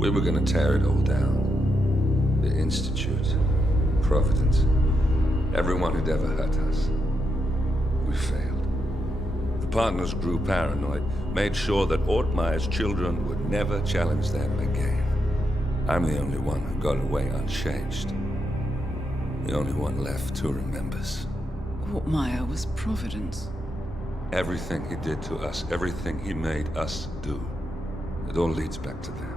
We were gonna tear it all down. The Institute, Providence, everyone who'd ever hurt us. We failed. The partners grew paranoid, made sure that Ortmeyer's children would never challenge them again. I'm the only one who got away unchanged. The only one left who remembers. Ortmeyer was Providence. Everything he did to us, everything he made us do, it all leads back to them.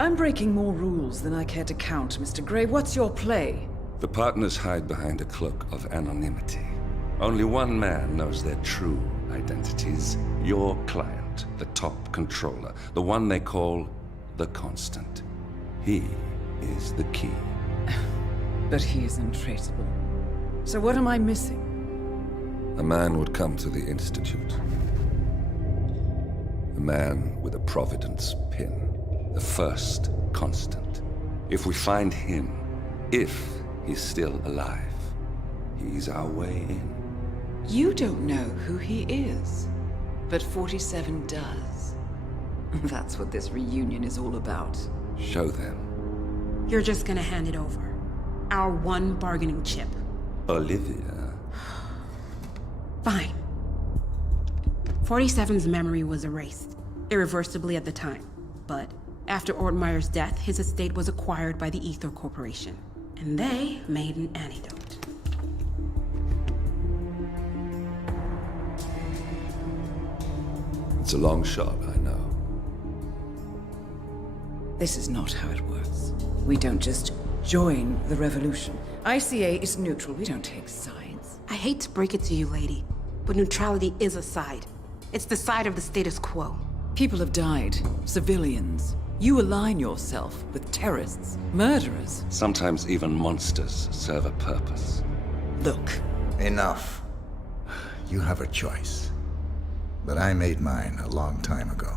I'm breaking more rules than I care to count, Mr. Gray. What's your play? The partners hide behind a cloak of anonymity. Only one man knows their true identities. Your client, the top controller, the one they call the Constant. He is the key. But he is untraceable. So what am I missing? A man would come to the Institute. A man with a Providence pin. The first Constant. If we find him, if he's still alive, he's our way in. You don't know who he is, but 47 does. That's what this reunion is all about. Show them. You're just gonna hand it over. Our one bargaining chip. Olivia. Fine. 47's memory was erased, irreversibly at the time. But after Ortmeyer's death, his estate was acquired by the Ether Corporation. And they made an antidote. It's a long shot, I know. This is not how it works. We don't just join the revolution. ICA is neutral. We don't take sides. I hate to break it to you, lady, but neutrality is a side. It's the side of the status quo. People have died. Civilians. You align yourself with terrorists, murderers. Sometimes even monsters serve a purpose. Look. Enough. You have a choice. But I made mine a long time ago.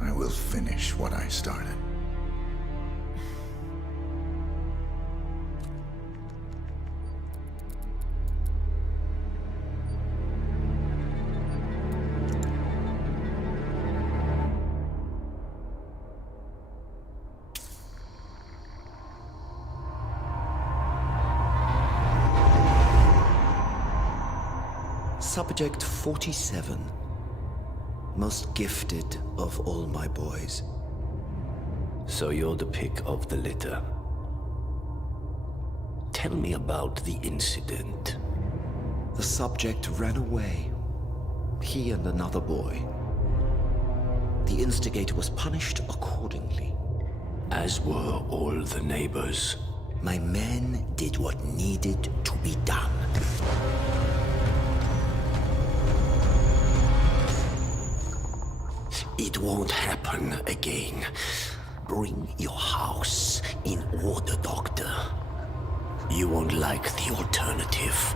I will finish what I started. Subject 47. Most gifted of all my boys. So you're the pick of the litter. Tell me about the incident. The subject ran away. He and another boy. The instigator was punished accordingly. As were all the neighbors. My men did what needed to be done. It won't happen again. Bring your house in order, Doctor. You won't like the alternative.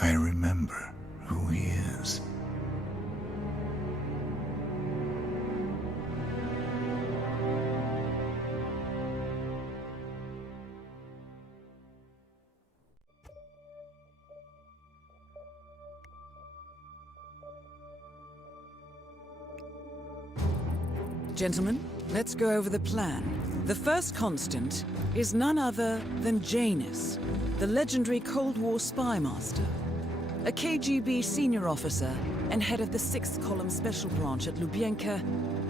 I remember who he is. Gentlemen, let's go over the plan. The first constant is none other than Janus, the legendary Cold War spy master. A KGB senior officer and head of the 6th Column Special Branch at Lubyanka,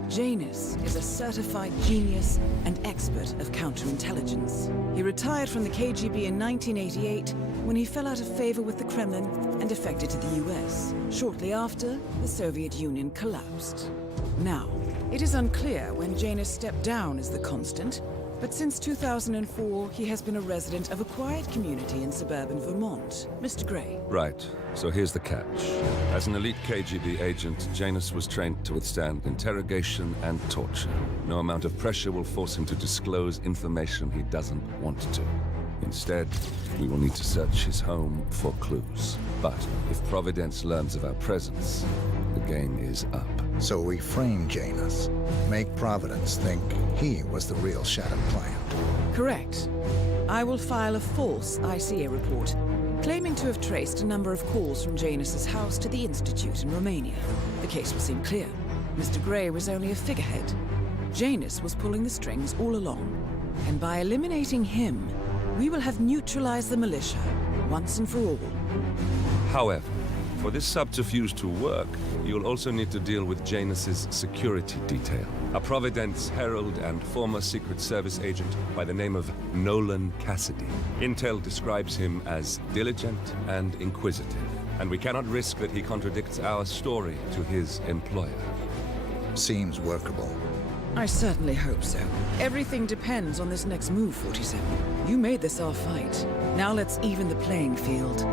Janus is a certified genius and expert of counterintelligence. He retired from the KGB in 1988 when he fell out of favor with the Kremlin and defected to the US. Shortly after, the Soviet Union collapsed. Now, it is unclear when Janus stepped down as the Constant, but since 2004, he has been a resident of a quiet community in suburban Vermont. Mr. Gray. Right. So here's the catch. As an elite KGB agent, Janus was trained to withstand interrogation and torture. No amount of pressure will force him to disclose information he doesn't want to. He Instead, we will need to search his home for clues. But if Providence learns of our presence, the game is up. So we frame Janus, make Providence think he was the real Shadow client. Correct. I will file a false ICA report, claiming to have traced a number of calls from Janus's house to the Institute in Romania. The case will seem clear. Mr. Gray was only a figurehead. Janus was pulling the strings all along. And by eliminating him, we will have neutralized the militia, once and for all. However, for this subterfuge to work, you'll also need to deal with Janus's security detail. A Providence herald and former Secret Service agent by the name of Nolan Cassidy. Intel describes him as diligent and inquisitive, and we cannot risk that he contradicts our story to his employer. Seems workable. I certainly hope so. Everything depends on this next move, 47. You made this our fight. Now let's even the playing field.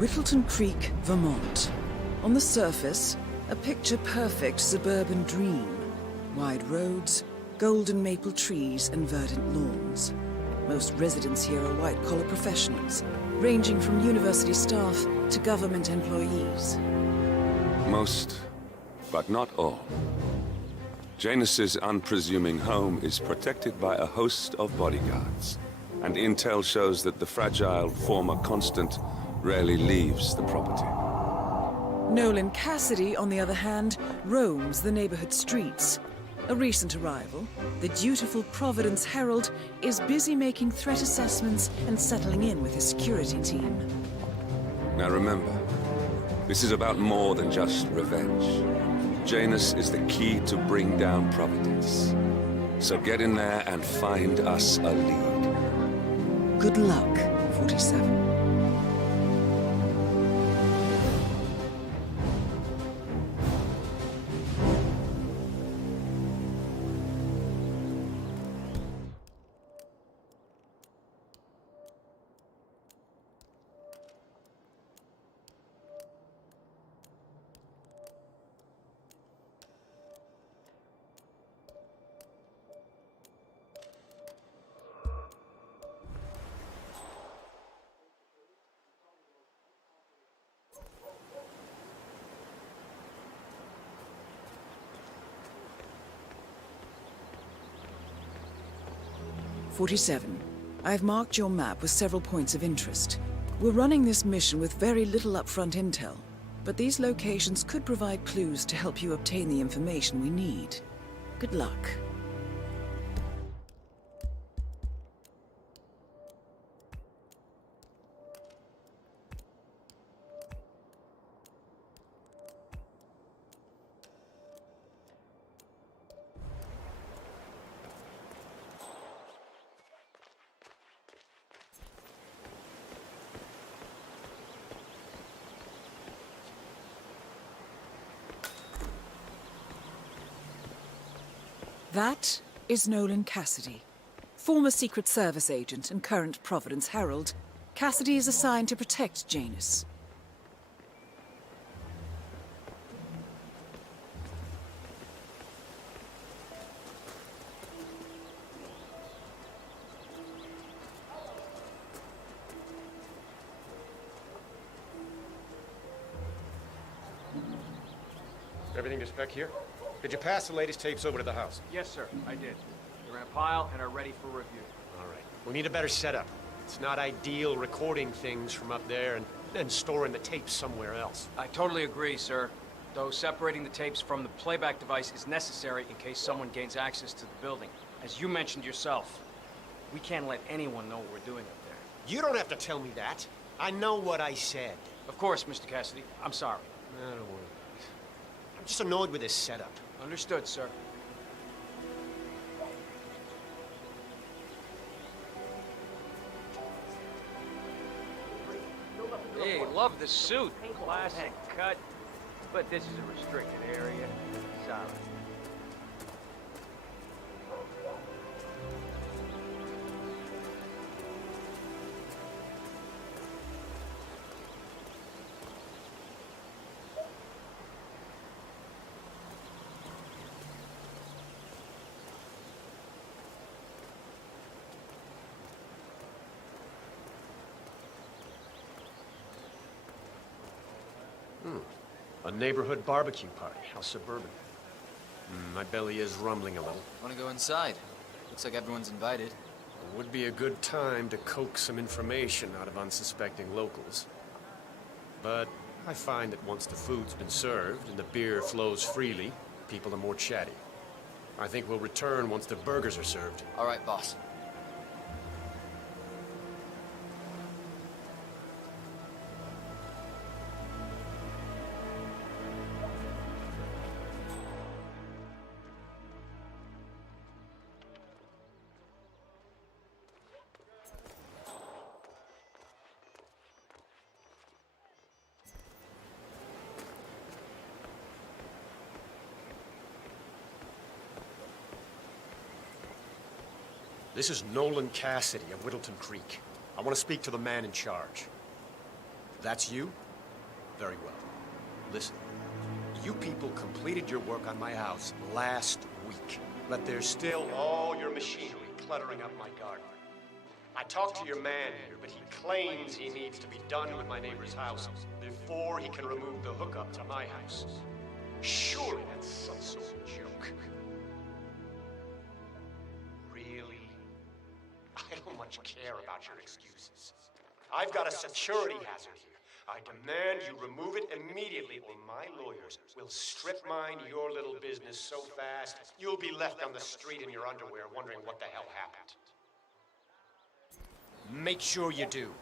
Whittleton Creek, Vermont. On the surface, a picture-perfect suburban dream. Wide roads, golden maple trees and verdant lawns. Most residents here are white-collar professionals, ranging from university staff to government employees. Most, but not all. Janus's unpresuming home is protected by a host of bodyguards, and intel shows that the fragile former constant rarely leaves the property. Nolan Cassidy, on the other hand, roams the neighborhood streets. A recent arrival, the dutiful Providence Herald is busy making threat assessments and settling in with his security team. Now remember, this is about more than just revenge. Janus is the key to bring down Providence. So get in there and find us a lead. Good luck, 47. I've marked your map with several points of interest. We're running this mission with very little upfront intel, but these locations could provide clues to help you obtain the information we need. Good luck. That is Nolan Cassidy. Former Secret Service agent and current Providence Herald, Cassidy is assigned to protect Janus. Everything to spec here? Did you pass the latest tapes over to the house? Yes, sir, I did. They're in a pile and are ready for review. All right. We need a better setup. It's not ideal recording things from up there and then storing the tapes somewhere else. I totally agree, sir. Though separating the tapes from the playback device is necessary in case someone gains access to the building. As you mentioned yourself, we can't let anyone know what we're doing up there. You don't have to tell me that. I know what I said. Of course, Mr. Cassidy. I'm sorry. No, don't worry. I'm just annoyed with this setup. Understood, sir. Hey, love the suit. Classic cut. But this is a restricted area. Sorry. A neighborhood barbecue party. How suburban. My belly is rumbling a little. Want to go inside? Looks like everyone's invited. It would be a good time to coax some information out of unsuspecting locals. But I find that once the food's been served and the beer flows freely, people are more chatty. I think we'll return once the burgers are served. All right, boss. This is Nolan Cassidy of Whittleton Creek. I want to speak to the man in charge. That's you? Very well. Listen, you people completed your work on my house last week, but there's still all your machinery cluttering up my garden. I talked to your man here, but he claims he needs to be done with my neighbor's house before he can remove the hookup to my house. Surely that's some sort of joke. Really? I don't much care about your excuses. I've got a security hazard here. I demand you remove it immediately, or my lawyers will strip mine your little business so fast you'll be left on the street in your underwear wondering what the hell happened. Make sure you do.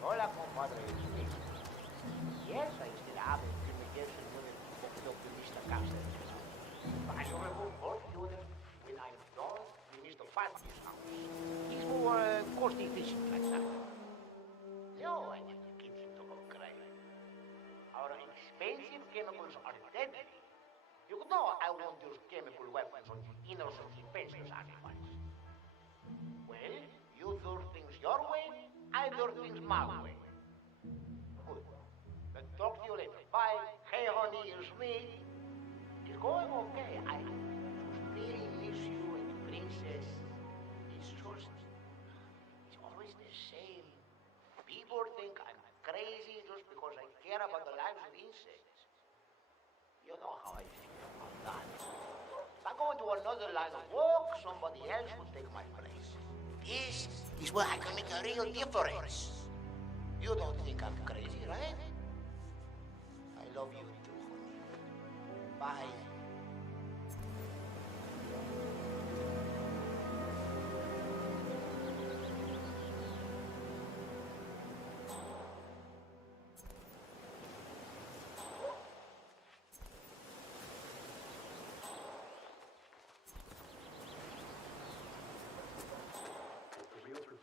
Hola, compadre. Yes, I still have intimidation with it booked up to Mr. Castle. But I shall remove both units when I'm done with Mr. Fatty's house. He's more cost efficient like that. No, I need to get him to go crazy. Our expensive chemicals are deadly. You know I won't use chemical weapons on innocent defenseless animals. Well, you do things your way, I do things my way. Good. Then talk to you later. Bye. Hey, honey, it's me. It's going okay. I just really miss you and the princess. It's just... It's always the same. People think I'm crazy just because I care about the lives of insects. You know how I feel about that. If I go into another line of work, somebody else will take my place. This is where I can make a real difference. You don't think I'm crazy, right? I love you too, honey. Bye.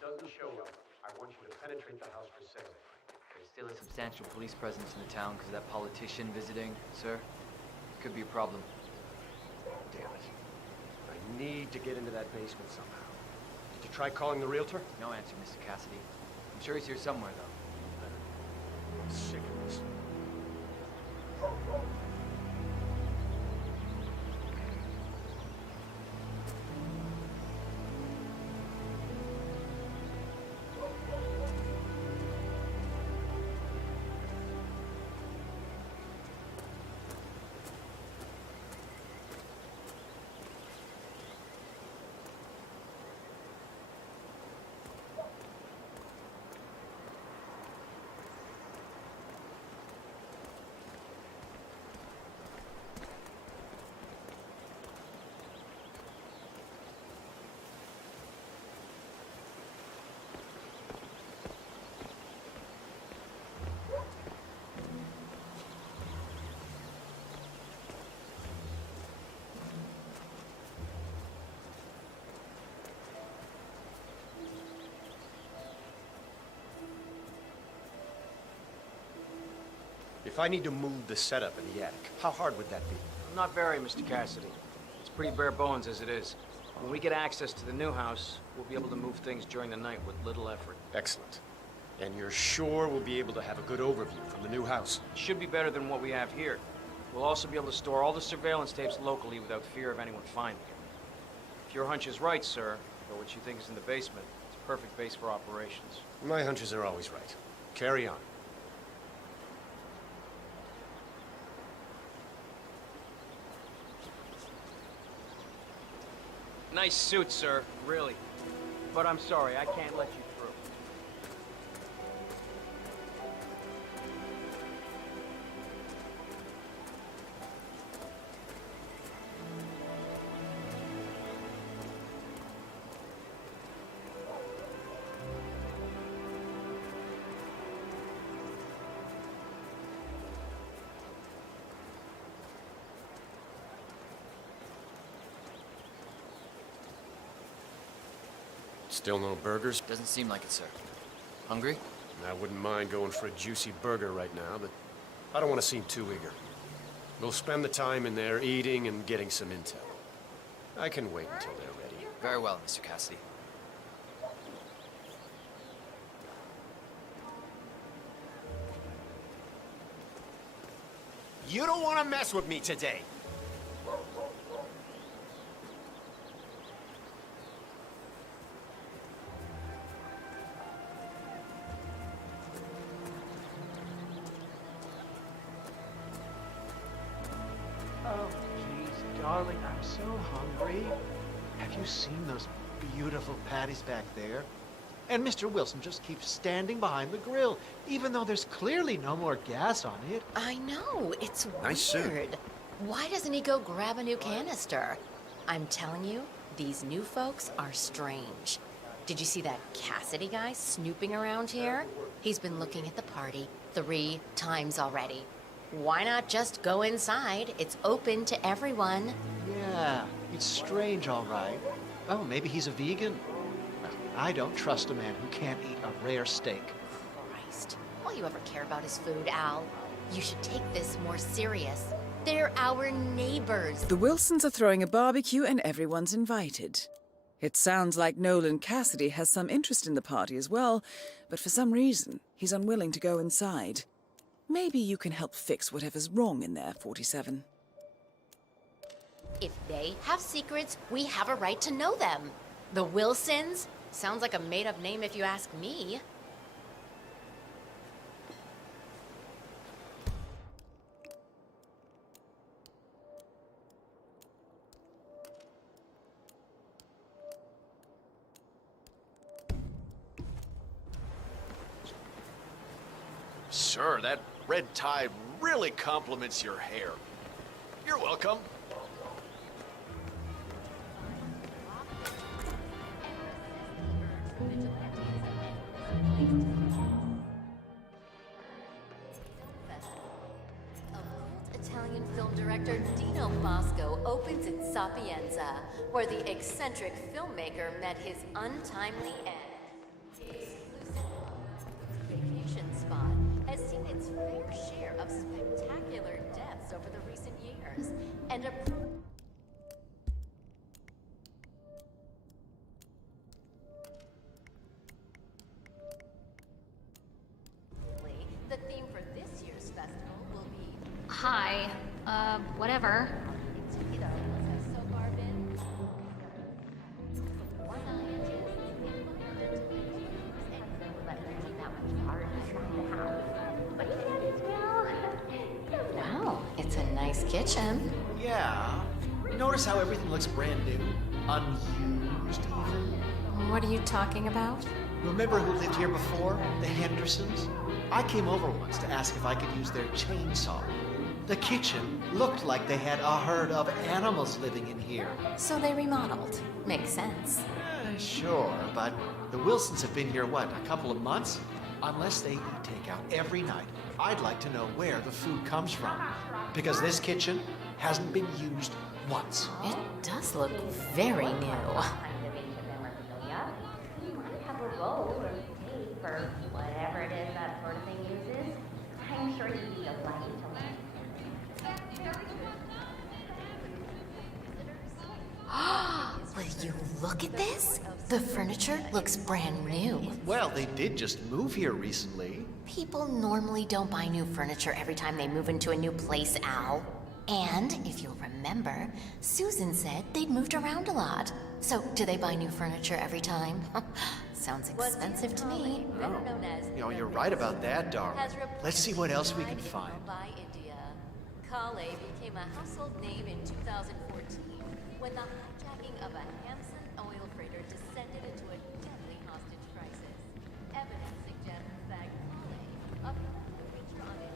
Doesn't show up. I want you to penetrate the house for sale. There's still a substantial police presence in the town because of that politician visiting, sir. Could be a problem. Damn it. I need to get into that basement somehow. Did you try calling the realtor? No answer, Mr. Cassidy. I'm sure he's here somewhere, though. I'm sick of this. If I need to move the setup in the attic, how hard would that be? Not very, Mr. Cassidy. It's pretty bare bones as it is. When we get access to the new house, we'll be able to move things during the night with little effort. Excellent. And you're sure we'll be able to have a good overview from the new house? It should be better than what we have here. We'll also be able to store all the surveillance tapes locally without fear of anyone finding it. If your hunch is right, sir, or what you think is in the basement, it's a perfect base for operations. My hunches are always right. Carry on. Nice suit, sir, really. But I'm sorry, I can't let you through. Still no burgers? Doesn't seem like it, sir. Hungry? I wouldn't mind going for a juicy burger right now, but I don't want to seem too eager. We'll spend the time in there eating and getting some intel. I can wait until they're ready. Very well, Mr. Cassidy. You don't want to mess with me today. Oh, jeez, darling, I'm so hungry. Have you seen those beautiful patties back there? And Mr. Wilson just keeps standing behind the grill, even though there's clearly no more gas on it. I know, it's Nice suit. weird. Why doesn't he go grab a new canister? I'm telling you, these new folks are strange. Did you see that Cassidy guy snooping around here? He's been looking at the party 3 times already. Why not just go inside? It's open to everyone. Yeah, it's strange, all right. Oh, maybe he's a vegan? Well, I don't trust a man who can't eat a rare steak. Christ, all you ever care about is food, Al. You should take this more serious. They're our neighbors. The Wilsons are throwing a barbecue and everyone's invited. It sounds like Nolan Cassidy has some interest in the party as well, but for some reason, he's unwilling to go inside. Maybe you can help fix whatever's wrong in there, 47. If they have secrets, we have a right to know them. The Wilsons? Sounds like a made-up name if you ask me. Sir, that red tie really complements your hair. You're welcome. Italian film director Dino Bosco opens in Sapienza, where the eccentric filmmaker met his untimely end. The exclusive vacation spot has seen its fair share of spectacular deaths over the recent years, and the theme for this year's festival will be Hi, whatever. It's either has so far been more scientists, environmental engineers, and let there be that much art around the house. But wow, it's a nice kitchen. Yeah. Notice how everything looks brand new? Unused, even? What are you talking about? Remember who lived here before? The Hendersons? I came over once to ask if I could use their chainsaw. The kitchen looked like they had a herd of animals living in here. So they remodeled. Makes sense. Sure, but the Wilsons have been here, what, a couple of months? Unless they eat takeout every night, I'd like to know where the food comes from. Because this kitchen hasn't been used once. It does look very new. You might have a roll or tape or whatever it is that sort of thing uses. I'm sure you'd be delighted to learn. Will you look at this? The furniture looks brand new. Well, they did just move here recently. People normally don't buy new furniture every time they move into a new place, Al. And, if you'll remember, Susan said they'd moved around a lot. So, do they buy new furniture every time? Sounds expensive to me. You know, you're right about that, darling. Let's see what else we can find. By India. Kale became a household name in 2014 when the hijacking of a Hanson oil freighter descended into a deadly hostage crisis. Evidence suggests that Kale, a feature on it.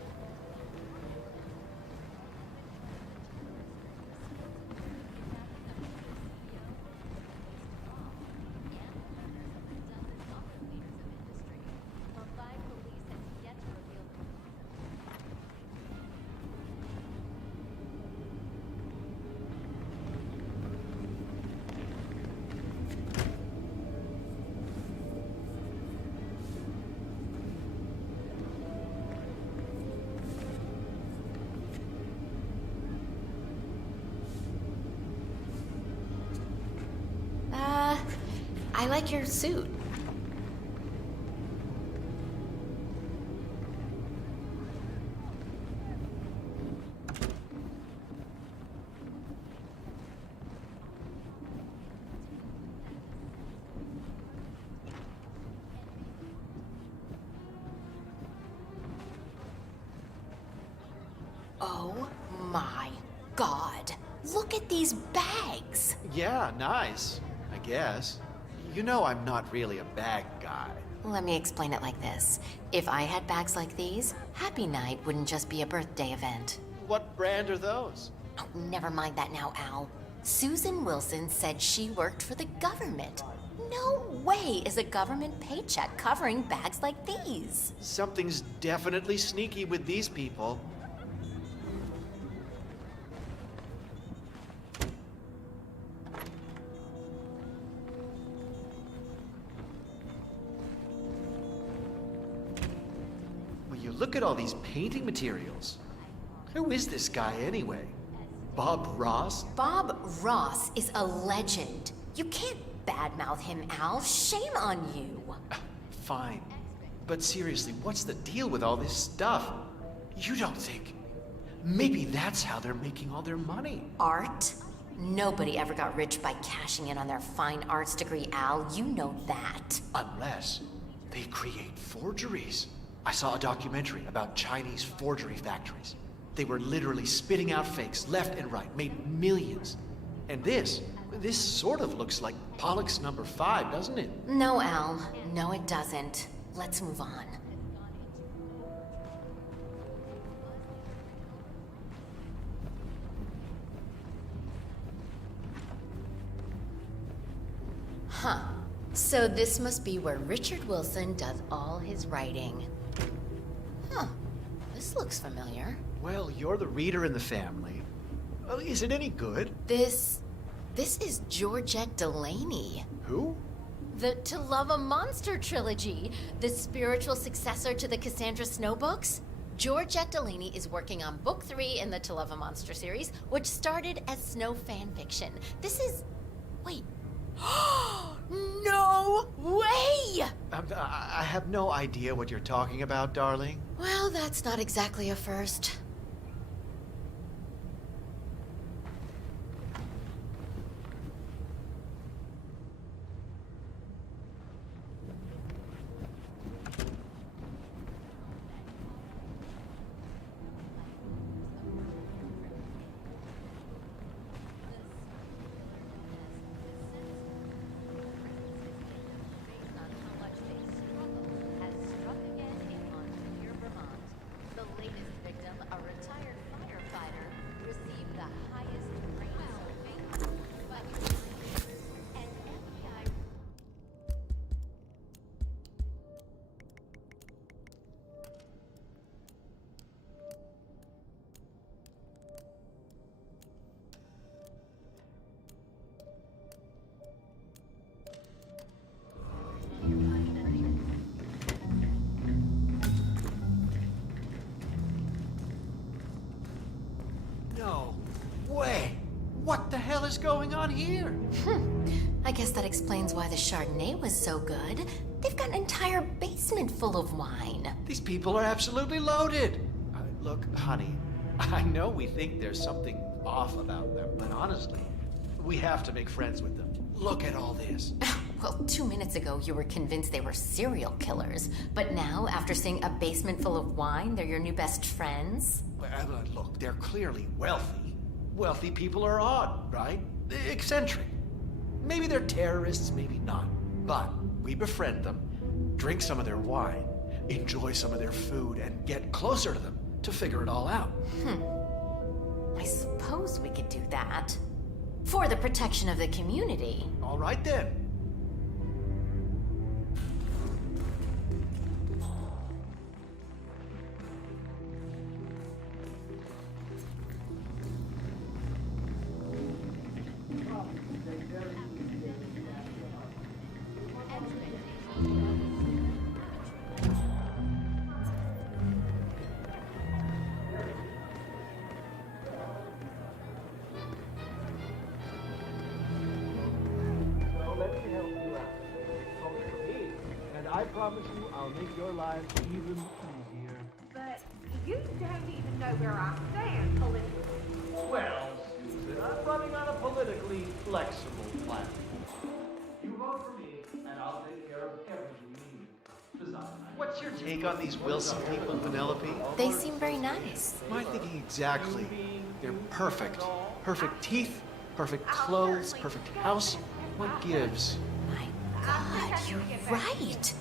I like your suit. Oh my god. Look at these bags. Yeah, nice, I guess. You know I'm not really a bag guy. Let me explain it like this. If I had bags like these, Happy Night wouldn't just be a birthday event. What brand are those? Oh, never mind that now, Al. Susan Wilson said she worked for the government. No way is a government paycheck covering bags like these. Something's definitely sneaky with these people. Will you look at all these painting materials? Who is this guy anyway? Bob Ross? Bob Ross is a legend. You can't badmouth him, Al. Shame on you. Fine. But seriously, what's the deal with all this stuff? You don't think... Maybe that's how they're making all their money. Art? Nobody ever got rich by cashing in on their fine arts degree, Al. You know that. Unless they create forgeries. I saw a documentary about Chinese forgery factories. They were literally spitting out fakes left and right, made millions. And this sort of looks like Pollock's number 5, doesn't it? No, Al. No, it doesn't. Let's move on. Huh. So this must be where Richard Wilson does all his writing. Huh. This looks familiar. Well, you're the reader in the family. Well, is it any good? This is Georgette Delaney. Who? The To Love a Monster trilogy, the spiritual successor to the Cassandra Snow books. Georgette Delaney is working on book 3 in the To Love a Monster series, which started as Snow fanfiction. This is... wait. No way! I have no idea what you're talking about, darling. Well, that's not exactly a first. No way! What the hell is going on here? I guess that explains why the Chardonnay was so good. They've got an entire basement full of wine. These people are absolutely loaded. Look, honey, I know we think there's something off about them, but honestly, we have to make friends with them. Look at all this. Well, 2 minutes ago you were convinced they were serial killers, but now, after seeing a basement full of wine, they're your new best friends? Well, look, they're clearly wealthy. Wealthy people are odd, right? Eccentric. Maybe they're terrorists, maybe not. But we befriend them, drink some of their wine, enjoy some of their food, and get closer to them to figure it all out. I suppose we could do that. For the protection of the community. All right then. I promise you I'll make your lives even easier. But you don't even know where I stand politically. Well, Susan, I'm running on a politically flexible platform. You vote for me, and I'll take care of everything you need. Besides, What's What's your take on these Wilson people, Penelope? They seem very nice. My thinking exactly. They're perfect. Perfect teeth, perfect clothes, perfect house. What gives? My God, you're right.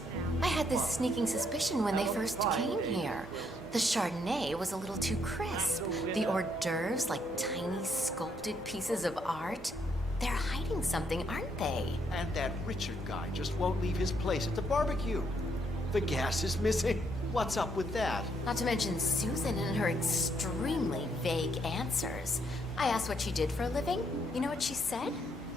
I had this sneaking suspicion when they first came here. The Chardonnay was a little too crisp. The hors d'oeuvres, like tiny sculpted pieces of art. They're hiding something, aren't they? And that Richard guy just won't leave his place at the barbecue. The gas is missing. What's up with that? Not to mention Susan and her extremely vague answers. I asked what she did for a living. You know what she said?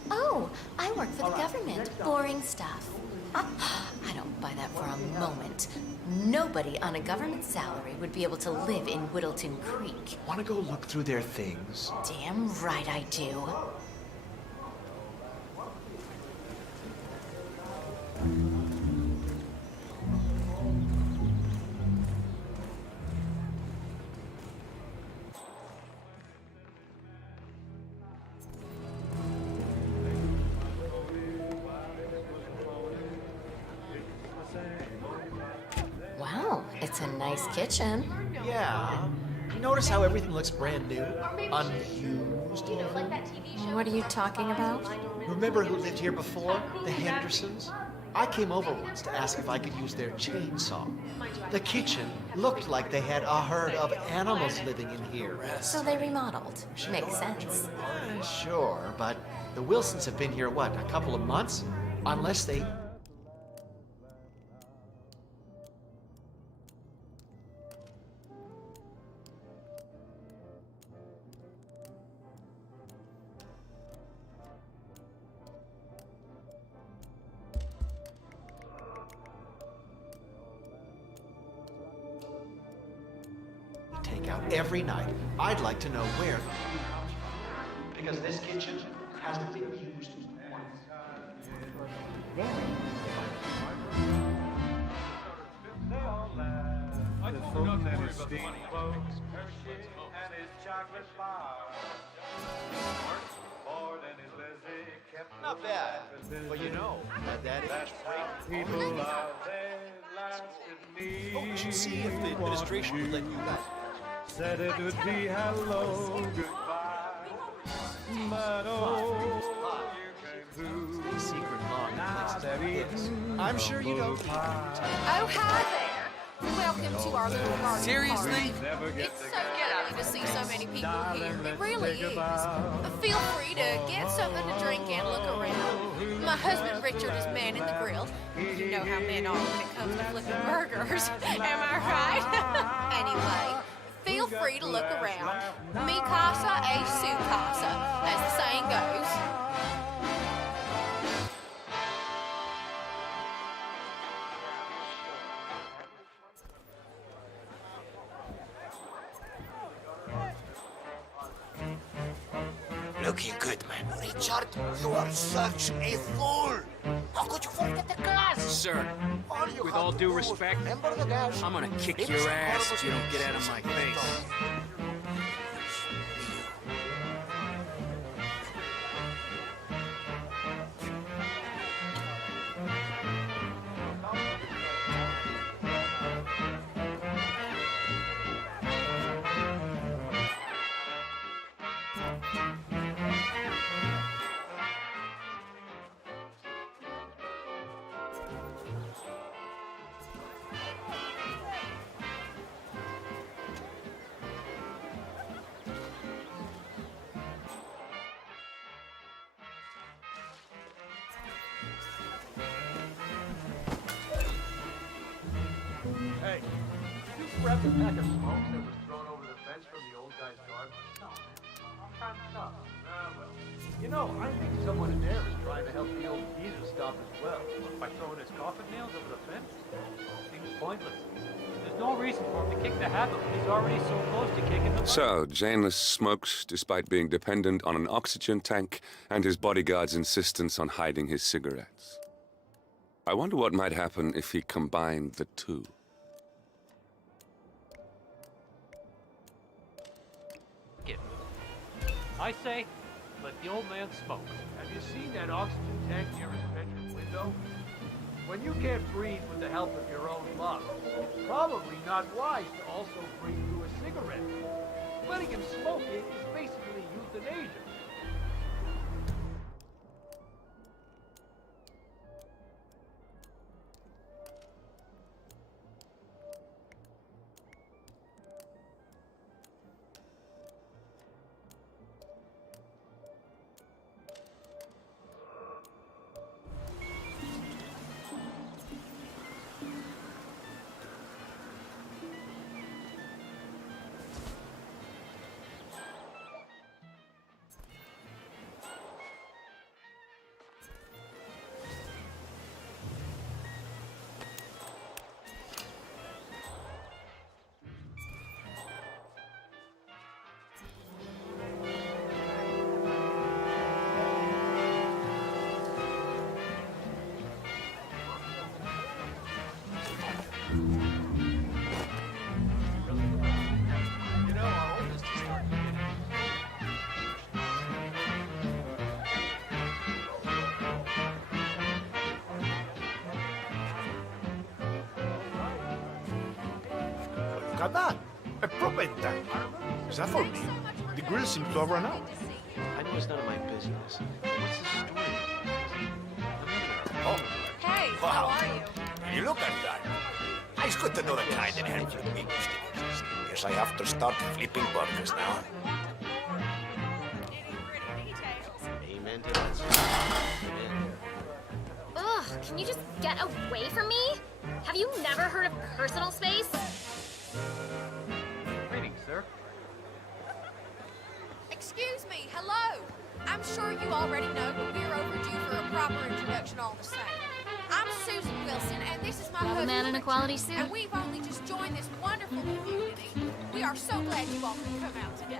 Oh, I work for the government. Boring stuff. I don't buy that for a moment. Nobody on a government salary would be able to live in Whittleton Creek. Want to go look through their things? Damn right I do. Wow, it's a nice kitchen. Yeah. Notice how everything looks brand new? Unused. What are you talking about? Remember who lived here before? The Hendersons? I came over once to ask if I could use their chainsaw. The kitchen looked like they had a herd of animals living in here. So they remodeled. Makes sense. Sure, but the Wilsons have been here, what, a couple of months? Unless they... take out every night. I'd like to know where. Because this kitchen hasn't been used once. Not bad. Well, you know, that is great. Oh, you should see if the administration would let you back. Said it would be hello, goodbye. But oh, Stay secret long in places like this. I'm sure you don't need me to tell you. Oh, hi there. Welcome to our little party. Seriously? It's so good to see so many people here. It really is. Feel free to get something to drink and look around. My husband Richard is manning the grill. You know how men are when it comes to flipping burgers. Am I right? Anyway, feel free to look around. Mi casa es su casa, as the saying goes. Looking good, man. Richard, you are such a fool. How could you forget the class? Sir, All you with have all to due do is respect, remember the dash. I'm gonna kick Maybe your some ass if you don't horrible get out of my things face. hey, you grabbed a pack of smokes that was thrown over the fence from the old guy's garden? No, I'm trying to stop. Well. You know, I think someone in there is trying to help the old geezer stop as well. By throwing his coffin nails over the fence? Seems pointless. There's no reason for him to kick the habit when he's already so close to kicking the... So, Janus smokes despite being dependent on an oxygen tank and his bodyguard's insistence on hiding his cigarettes. I wonder what might happen if he combined the two. I say, let the old man smoke. Have you seen that oxygen tank near his bedroom window? When you can't breathe with the help of your own lungs, it's probably not wise to also breathe through a cigarette. Letting him smoke it is basically euthanasia. Look at that! A propane tank. Is that for me? The grill seems to have run out. I know it's none of my business. What's the story? Oh, Hey, wow. how are you? You look at that. It's good to know the kind and handful of people still exist. Guess I have to start flipping burgers now. Amen to that. Amen. Ugh, can you just get away from me? Have you never heard of personal space? Greetings, sir. Excuse me, hello. I'm sure you already know, but we're overdue for a proper introduction all the same. I'm Susan Wilson, and this is my Love a husband, man in a Richard, quality suit. and we've only just joined this wonderful community. We are so glad you all could come out today.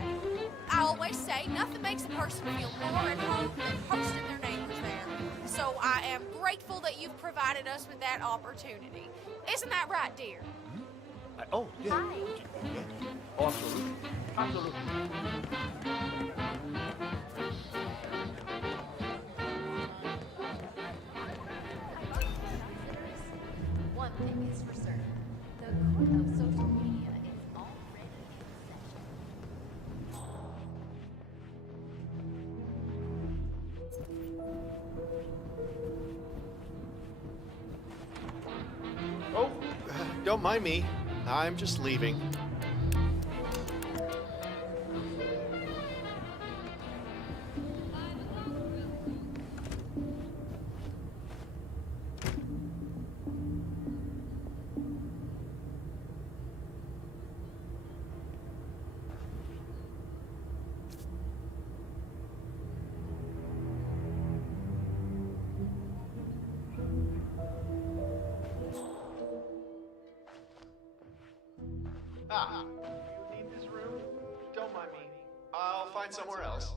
I always say nothing makes a person feel more at home than hosting their neighbors there. So I am grateful that you've provided us with that opportunity. Isn't that right, dear? Oh, yeah. Yeah. Oh, absolutely. Absolutely. One thing is for certain. The court of social media is already in session. Oh, don't mind me. I'm just leaving. Ah, you need this room? Don't mind me. I'll find somewhere else.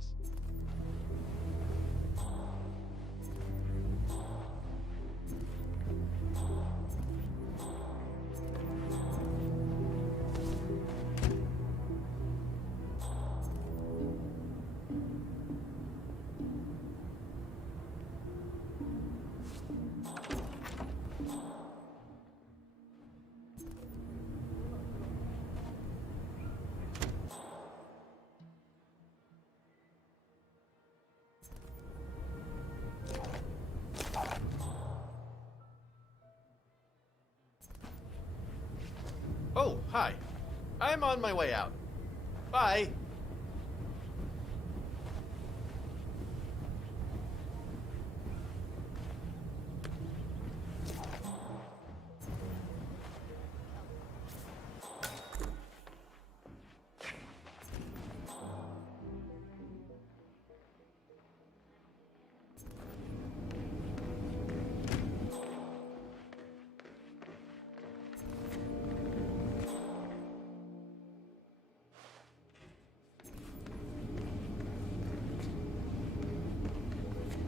Oh, hi. I'm on my way out. Bye.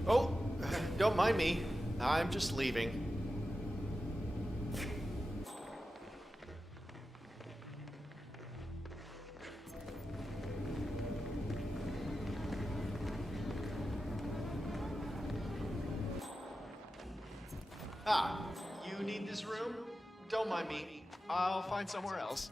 Oh, don't mind me. I'm just leaving. Ah, you need this room? Don't mind me. I'll find somewhere else.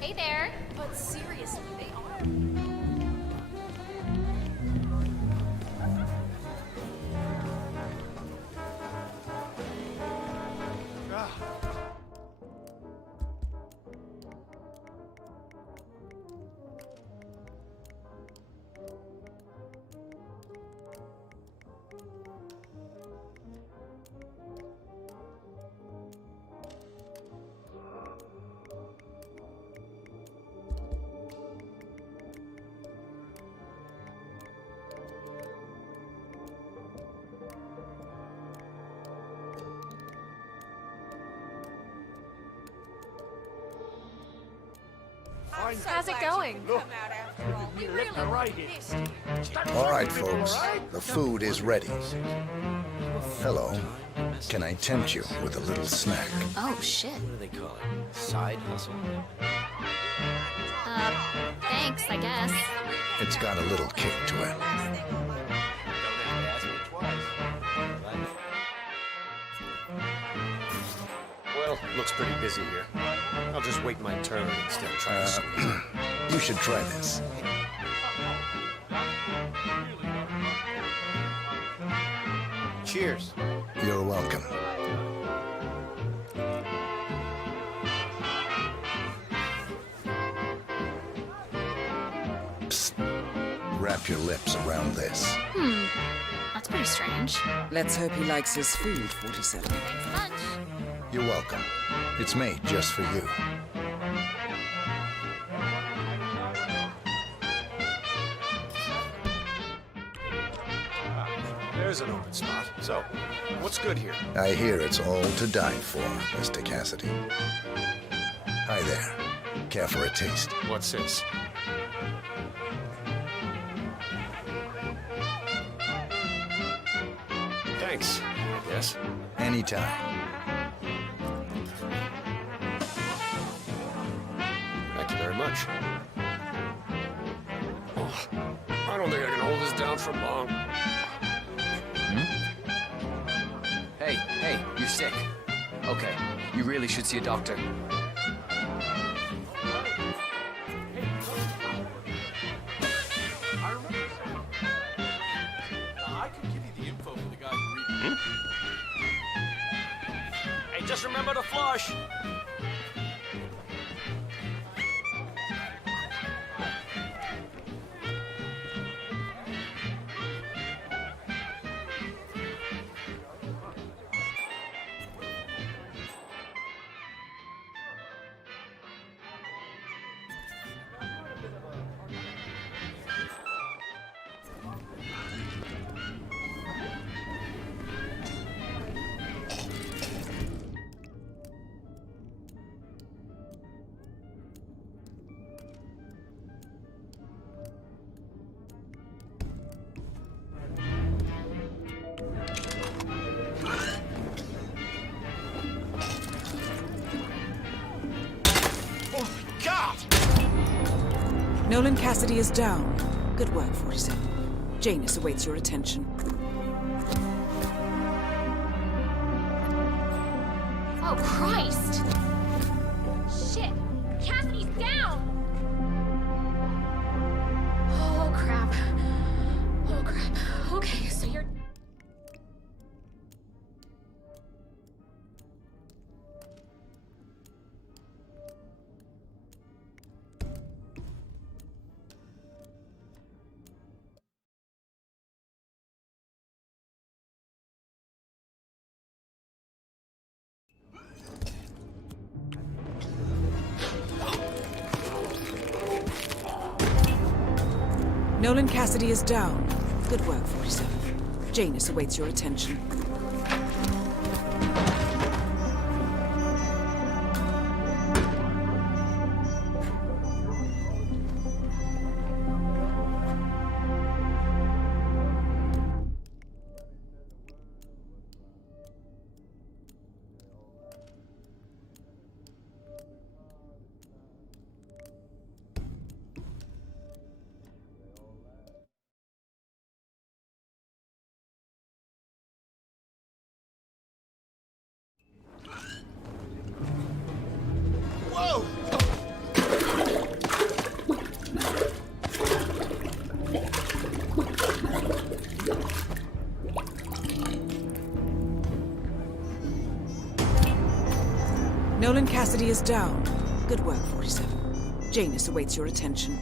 Hey there. But seriously, they are. How's it going? All right, folks. The food is ready. Hello. Can I tempt you with a little snack? Oh, shit. What do they call it? Side hustle? Thanks, I guess. It's got a little kick to it. Don't have to ask me twice. Well, looks pretty busy here. I'll just wait my turn instead of trying to squeeze. You should try this. Cheers. You're welcome. Psst. Wrap your lips around this. That's pretty strange. Let's hope he likes his food, 47. Thanks a bunch. You're welcome. It's made just for you. There's an open spot. So, what's good here? I hear it's all to die for, Mr. Cassidy. Hi there. Care for a taste? What's this? Thanks, I guess. Anytime. Thank you very much. Oh, I don't think I can hold this down for long. Hey, you're sick. Okay, you really should see a doctor. I can give you the info for the guy who reads. Hey, just remember to flush. Nolan Cassidy is down. Good work, 47. Janus awaits your attention. Oh, Christ! Shit! Cassidy's down! Oh, crap. Oh, crap. Okay. Nolan Cassidy is down. Good work, 47. Janus awaits your attention. Nolan Cassidy is down. Good work, 47. Janus awaits your attention.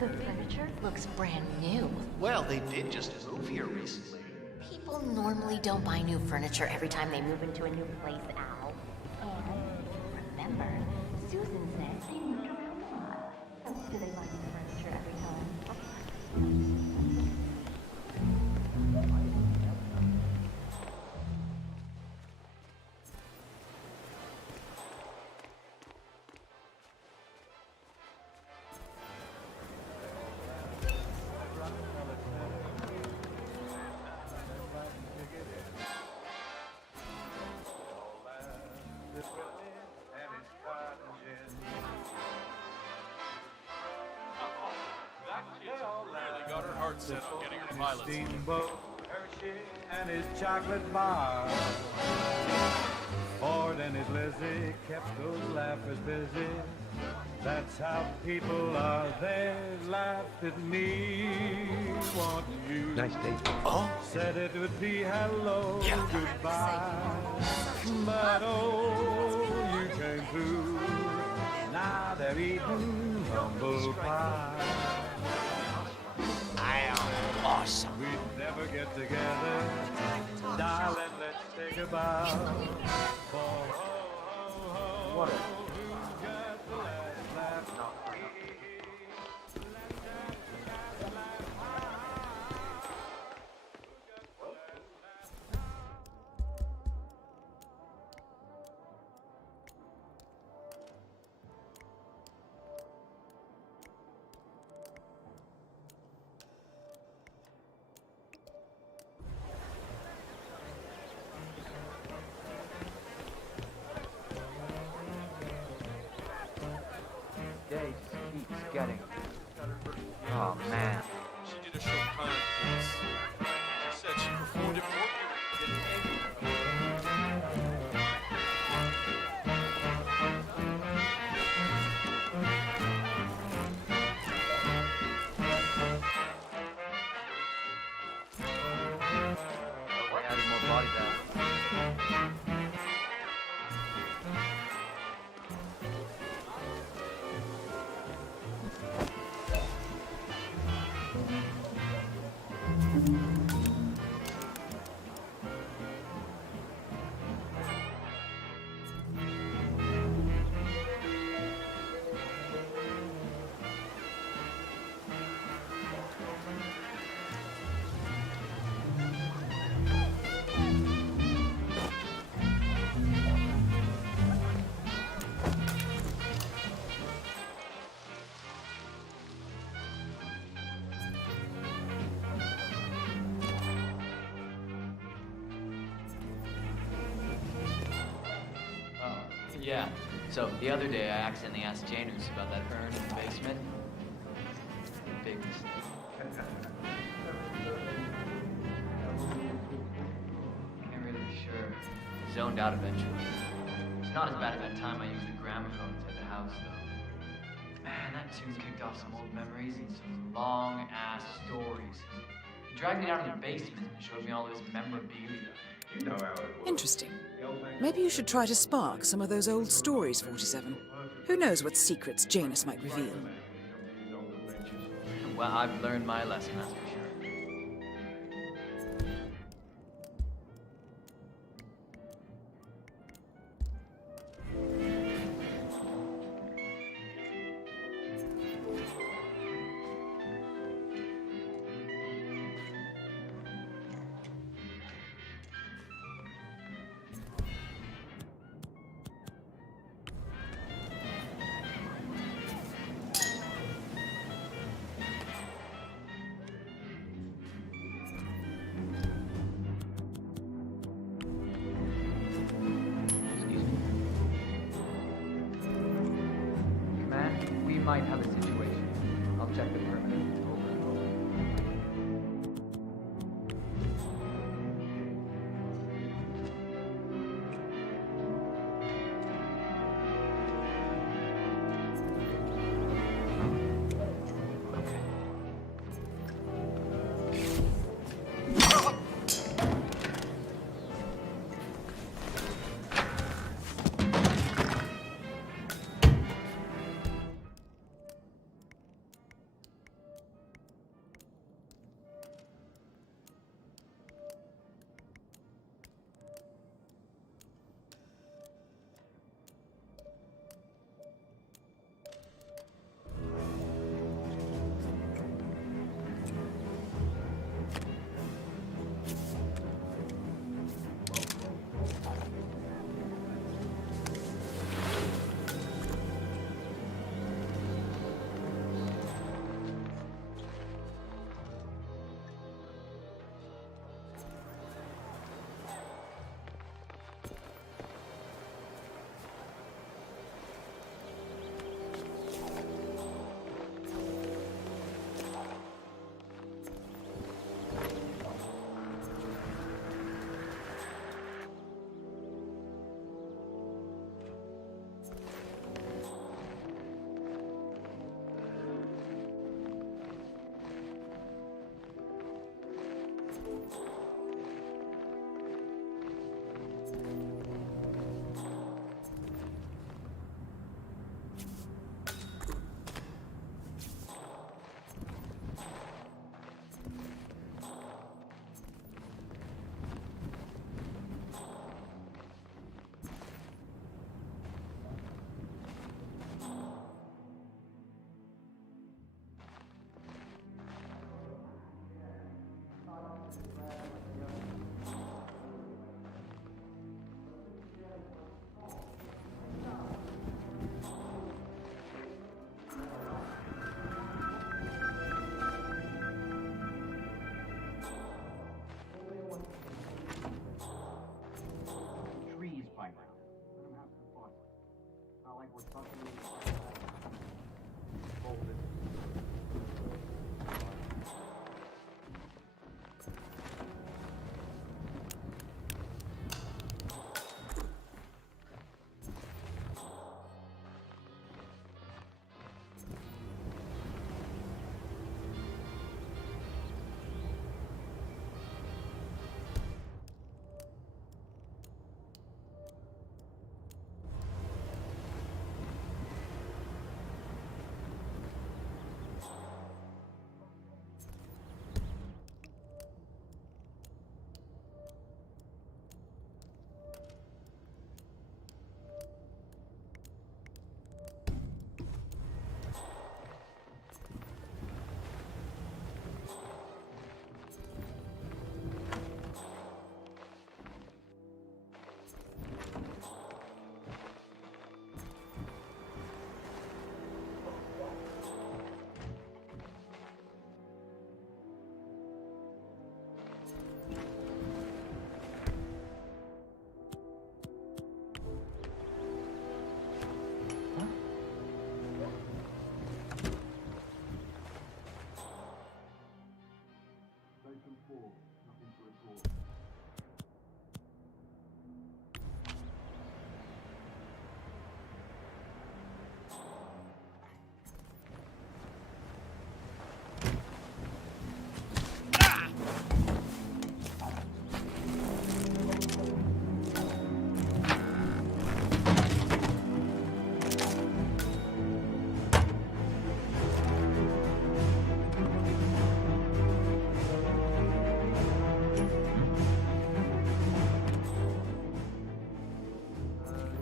The furniture looks brand new. Well, they did just move here recently. People normally don't buy new furniture every time they move into a new place, Al. And remember, Susan said they moved around a lot. So do they buy new furniture every time? Set on getting her pilots. Steamboat Hershey and his chocolate bar. Ford and his Lizzie kept those laughers busy. That's how people are. They laughed at me. Want you? Nice day. Said it would be hello, goodbye. But oh, you came through. Now they're eating humble pie. Awesome. We'd never get together. Darling, let's take a bow. What a... Day just keeps getting. Oh man. She did a show conference. She said she performed it for you. I added more body back. Yeah. So the other day I accidentally asked Janus about that urn in the basement. Big mistake. zoned out eventually. It's not as bad as that time I used the gramophone at the house, though. Man, that tune kicked off some old memories and some long-ass stories. He dragged me down to the basement and showed me all this memorabilia. You know how it was. Interesting. Maybe you should try to spark some of those old stories, 47. Who knows what secrets Janus might reveal? Well, I've learned my lesson, that's for sure. Might have a situation. I'll check the permit. Over and over.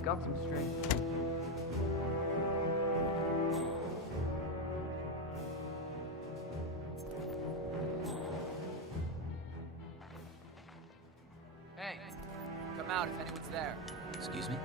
got some strings. Hey, come out if anyone's there. Excuse me?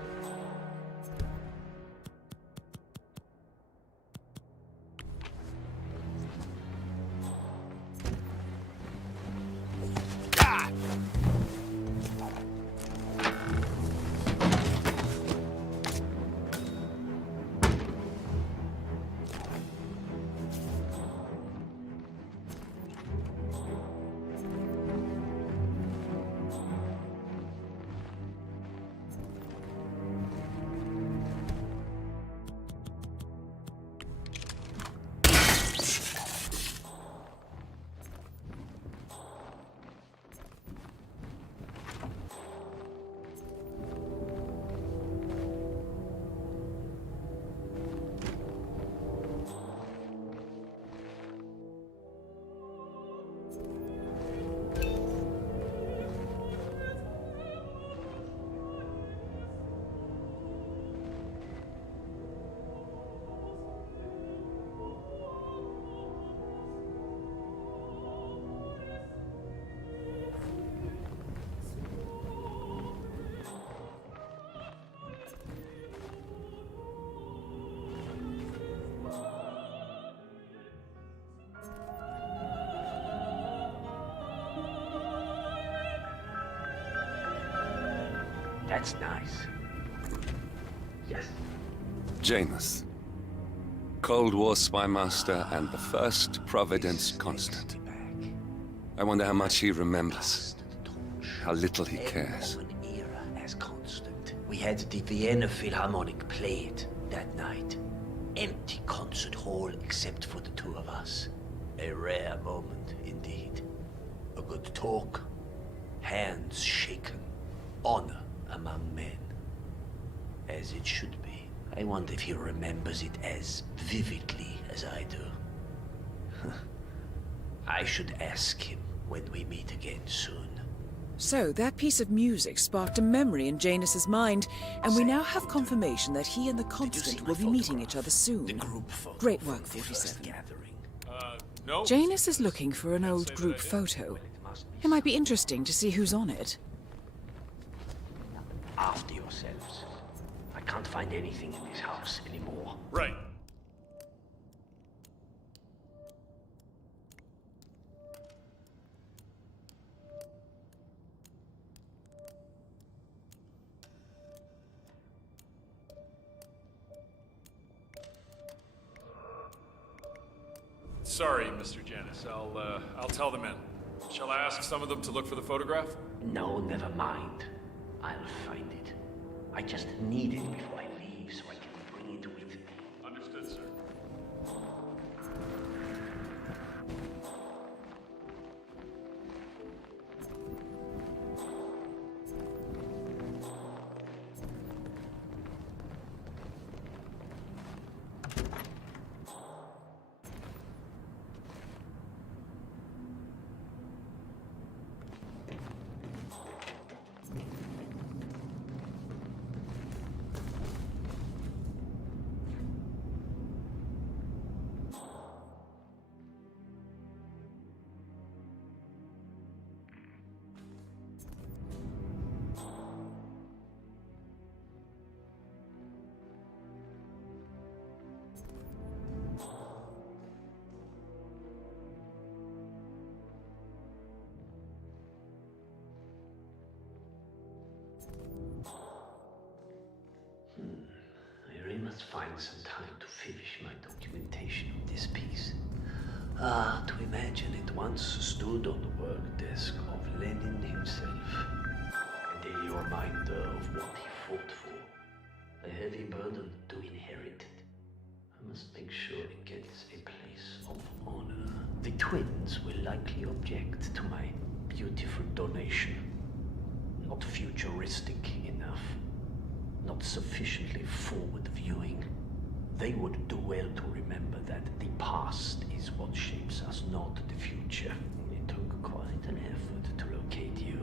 That's nice. Yes. Janus. Cold War spy master and the first Providence constant. I wonder how much he remembers. How little he cares. An era as constant. We had the Vienna Philharmonic play it that night. Empty concert hall except for the two of us. A rare moment indeed. A good talk. Hands shaken. Honor among men. As it should be. I wonder if he remembers it as vividly as I do. I should ask him when we meet again soon. So, that piece of music sparked a memory in Janus's mind, and we now have confirmation that he and the Constant will be meeting each other soon. Great work, 47. No? Janus is looking for an old group photo. It might be interesting to see who's on it. After yourselves. I can't find anything in this house anymore. Right. Sorry, Mr. Janus. I'll tell the men. Shall I ask some of them to look for the photograph? No, never mind. I'll find it. I just need it before I leave so I can bring it with me. Understood, sir. I really must find some time to finish my documentation of this piece. Ah, to imagine it once stood on the work desk of Lenin himself. A daily reminder of what he fought for. A heavy burden to inherit it. I must make sure it gets a place of honor. The twins will likely object to my beautiful donation. Not futuristic enough. Not sufficiently forward-viewing. They would do well to remember that the past is what shapes us, not the future. It took quite an effort to locate you.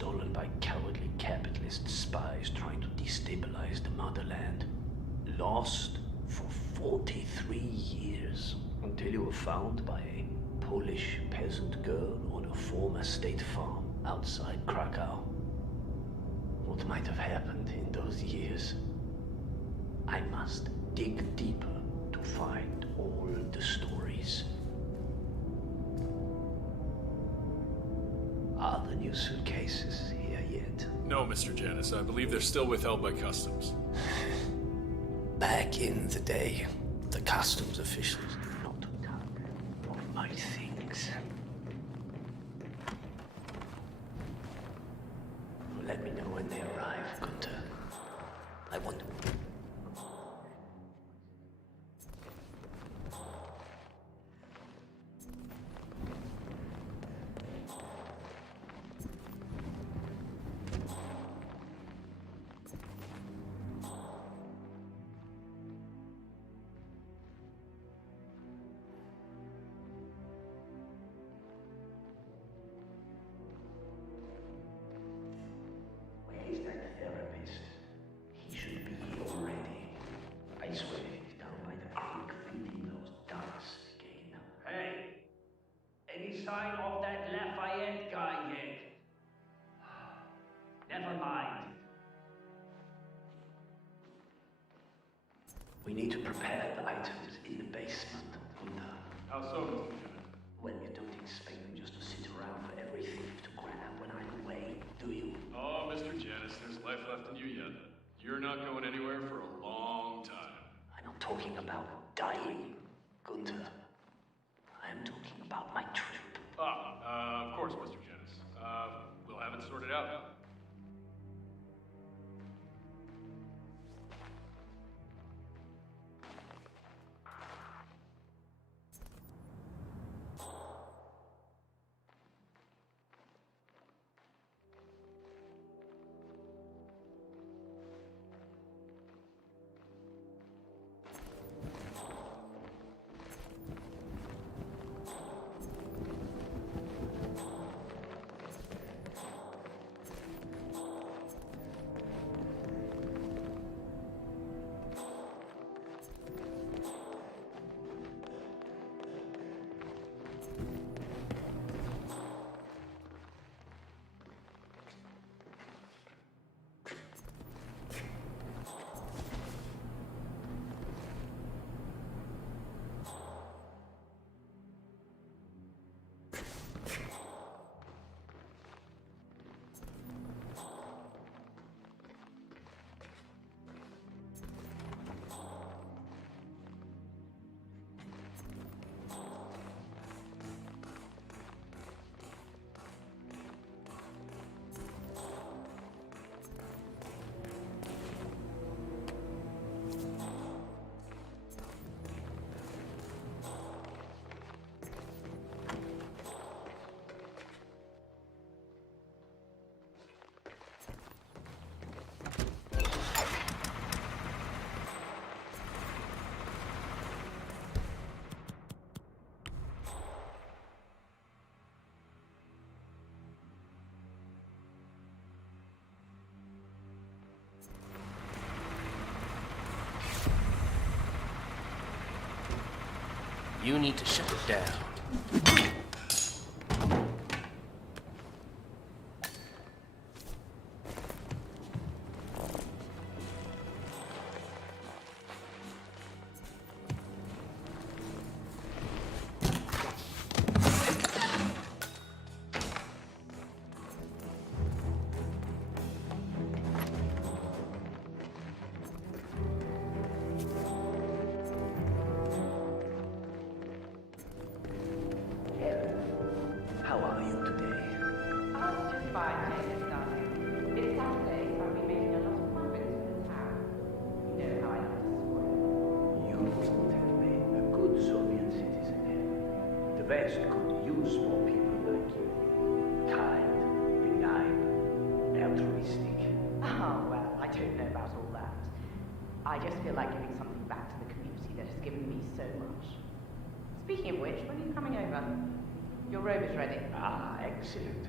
stolen by cowardly capitalist spies trying to destabilize the motherland. Lost for 43 years until you were found by a Polish peasant girl on a former state farm outside Krakow. What might have happened in those years? I must dig deeper to find all the stories. Are the new suitcases here yet? No, Mr. Janus. I believe they're still withheld by customs. Back in the day, the customs officials knew not to touch of my things. Let me know when they arrive, Gunter. I want to... Sign of that Lafayette guy yet? Never mind. We need to prepare the items in the basement, Gunter. How so, Mr. Janus? Well, you don't expect them just to sit around for every thief to grab when I'm away, do you? Oh, Mr. Janus, there's life left in you yet. You're not going anywhere for a long time. I'm not talking about dying, Gunter. I'm talking about my trip. Of course, Mr. Janus. We'll have it sorted out. You need to shut it down. How are you today? Oh, just fine, Jacob, darling. It's Saturday, so I'll be making a lot of profits for the town. You know how I love to spoil. You would have made a good Soviet citizen here. The West could use more people like you. Kind, benign, altruistic. Oh, well, I don't know about all that. I just feel like giving something back to the community that has given me so much. Speaking of which, when are you coming over? Your robe is ready. Ah, excellent.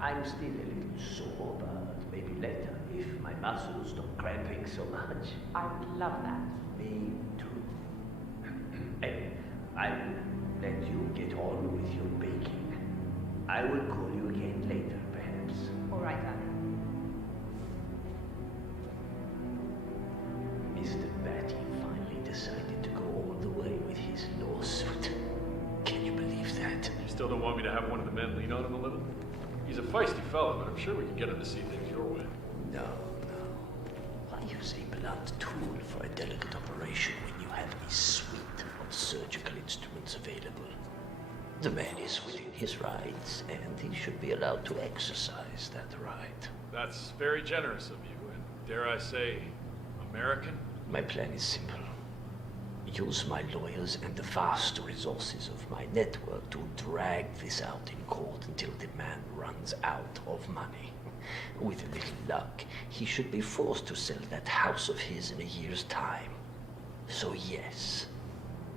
I'm still a little sore, but maybe later, if my muscles stop cramping so much. I would love that. Me too. Anyway, I will let you get on with your baking. I will call you again later, perhaps. All right, darling. Mr. Batty finally decided to go all the way with his lawsuit. Can you believe that? You still don't want me to have one of the men lean on him a little? He's a feisty fellow, but I'm sure we can get him to see things your way. No. Why use a blunt tool for a delicate operation when you have a suite of surgical instruments available? The man is within his rights, and he should be allowed to exercise that right. That's very generous of you, and dare I say, American? My plan is simple. Use my lawyers and the vast resources of my network to drag this out in court until the man runs out of money. With a little luck, he should be forced to sell that house of his in a year's time. So yes,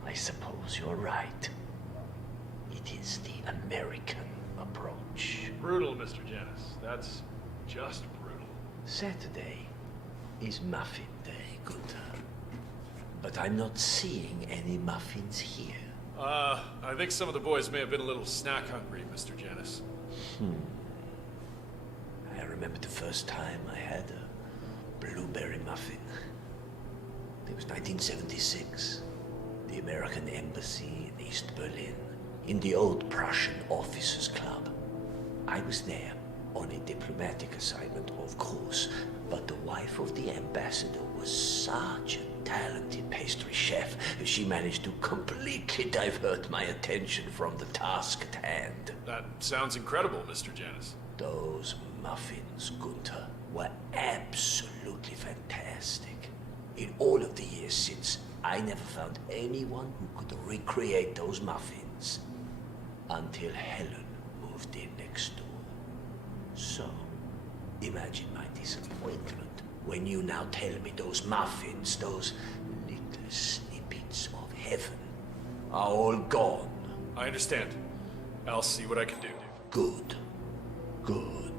I suppose you're right. It is the American approach. Brutal, Mr. Janus. That's just brutal. Saturday is Muffin Day, Gunther. But I'm not seeing any muffins here. I think some of the boys may have been a little snack hungry, Mr. Janus. I remember the first time I had a blueberry muffin. It was 1976. The American Embassy in East Berlin, in the old Prussian Officers Club. I was there on a diplomatic assignment, of course, but the wife of the ambassador was such a talented pastry chef. She managed to completely divert my attention from the task at hand. That sounds incredible, Mr. Janus. Those muffins, Gunther, were absolutely fantastic. In all of the years since, I never found anyone who could recreate those muffins. Until Helen moved in next door. So, imagine my disappointment when you now tell me those muffins, those little snippets of heaven, are all gone. I understand. I'll see what I can do. Good. Good.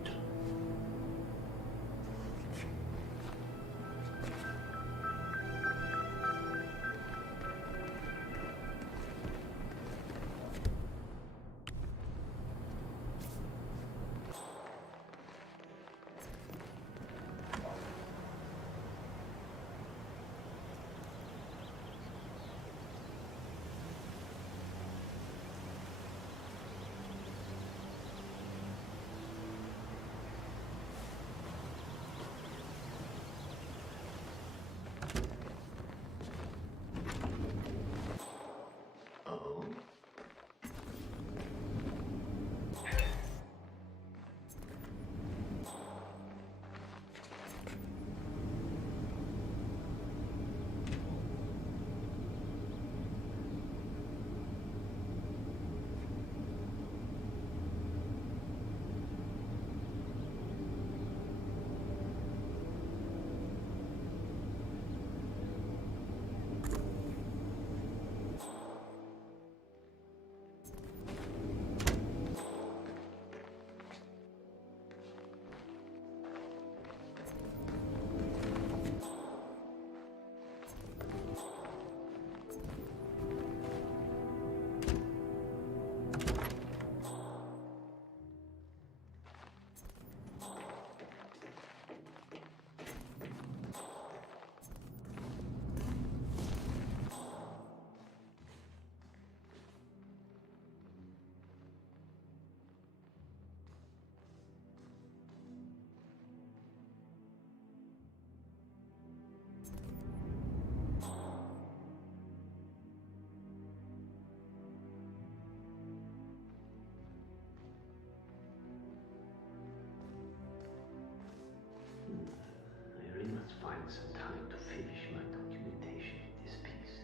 Find some time to finish my documentation in this piece.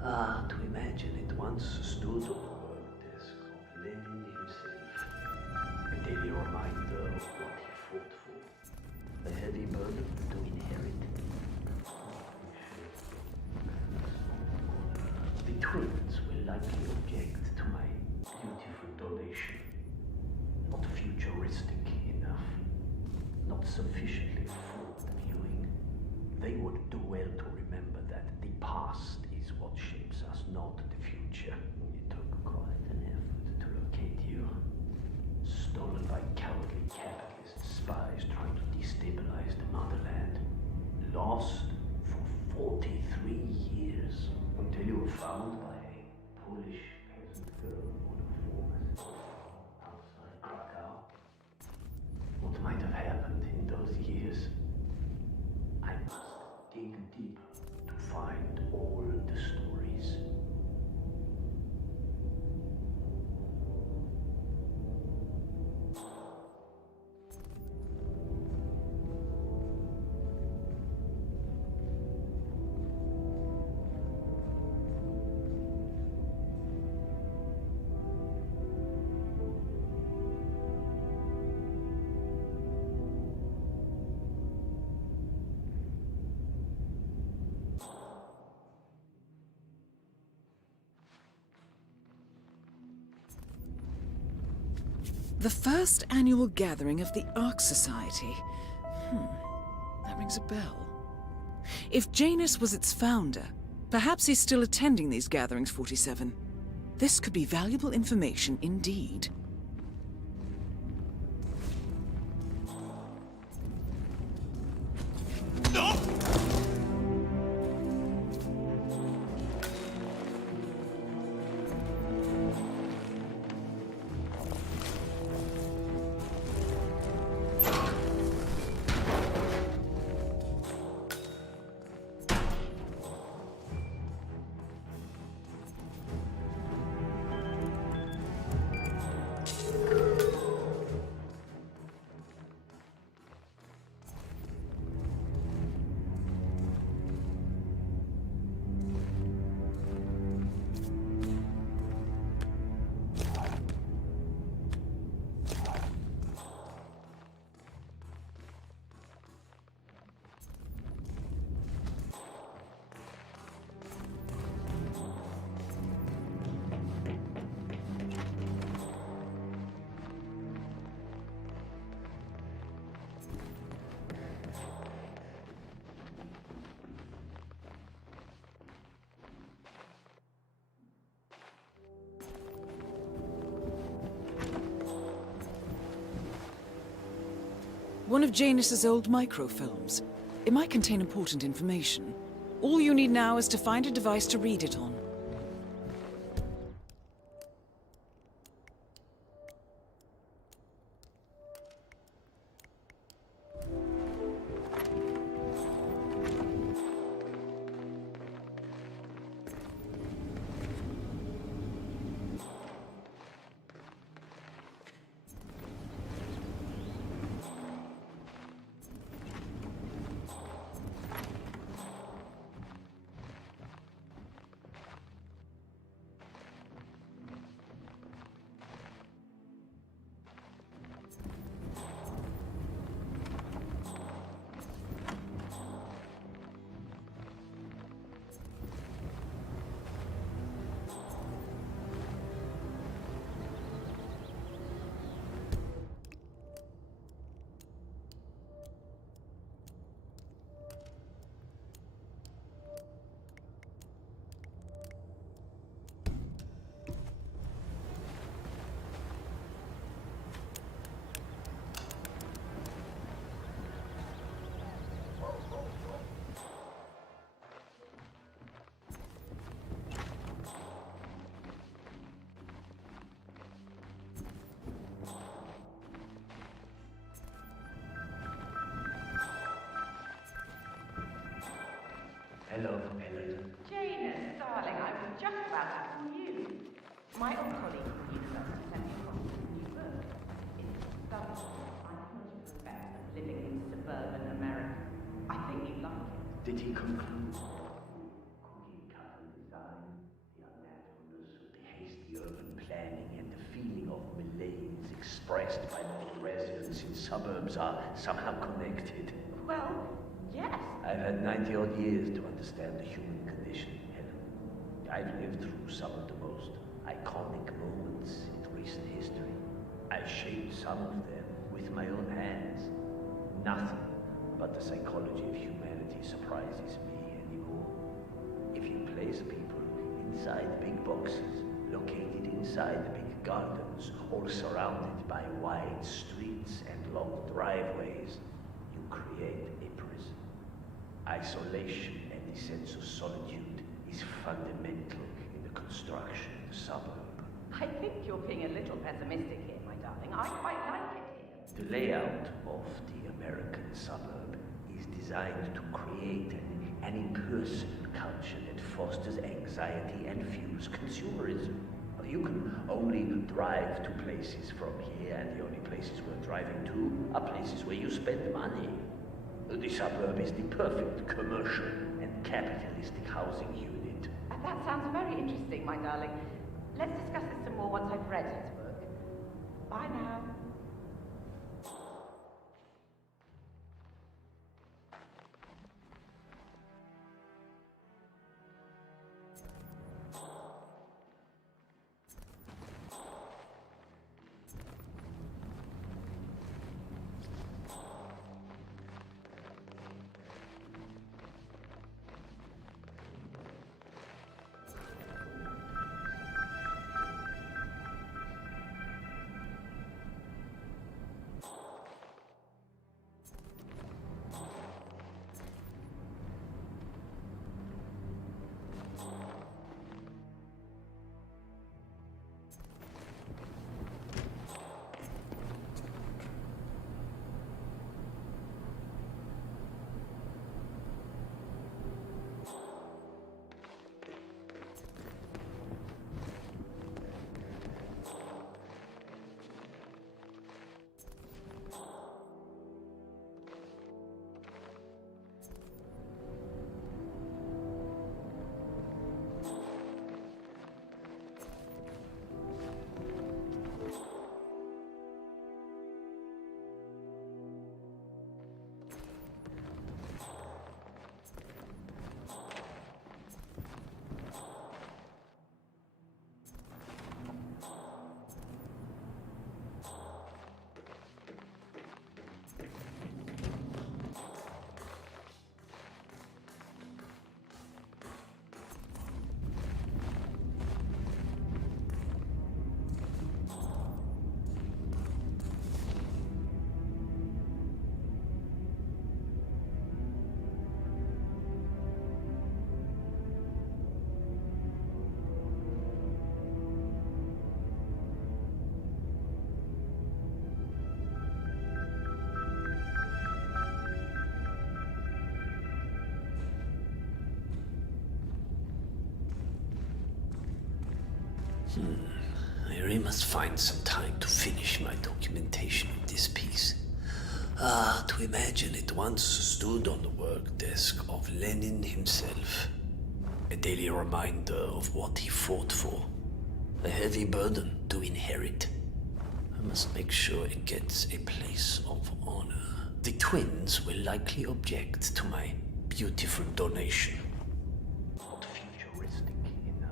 To imagine it once stood on the work desk of Lenin himself. A daily reminder of what he fought for. A heavy burden to inherit. The twins will likely object to my beautiful donation. Not future humoristic enough. Not sufficiently forward viewing. They would do well to remember that the past is what shapes us, not the future. It took quite an effort to locate you. Stolen by cowardly capitalist spies trying to destabilize the motherland. Lost for 43 years until you were found by a Polish peasant girl on a forest outside Krakow. What might have happened in those years? I must dig deeper to find all the stories. The first annual gathering of the Ark Society. That rings a bell. If Janus was its founder, perhaps he's still attending these gatherings, 47. This could be valuable information indeed. One of Janus's old microfilms. It might contain important information. All you need now is to find a device to read it on. Hello, Ellen. Janus, darling, I was just about to call you. My old colleague needed us to send you across a new book. It's studied psychology effect of living in suburban America. I think you'd like it. Did he conclude? Cookie cutter design, the unnaturalness of the hasty urban planning, and the feeling of malaise expressed by local residents in suburbs are somehow connected. Well, yes. I've had 90-odd years to understand the human condition, Helen. I've lived through some of the most iconic moments in recent history. I shaped some of them, with my own hands. Nothing but the psychology of humanity surprises me anymore. If you place people inside big boxes, located inside the big gardens, all surrounded by wide streets and long driveways, you create a prison. Isolation and the sense of solitude is fundamental in the construction of the suburb. I think you're being a little pessimistic here, my darling. I quite like it here. The layout of the American suburb is designed to create an impersonal culture that fosters anxiety and fuels consumerism. You can only drive to places from here, and the only places we're driving to are places where you spend money. The suburb is the perfect commercial and capitalistic housing unit. That sounds very interesting, my darling. Let's discuss this some more once I've read his book. Bye now. I really must find some time to finish my documentation of this piece. To imagine it once stood on the work desk of Lenin himself. A daily reminder of what he fought for. A heavy burden to inherit. I must make sure it gets a place of honor. The twins will likely object to my beautiful donation. Not futuristic enough.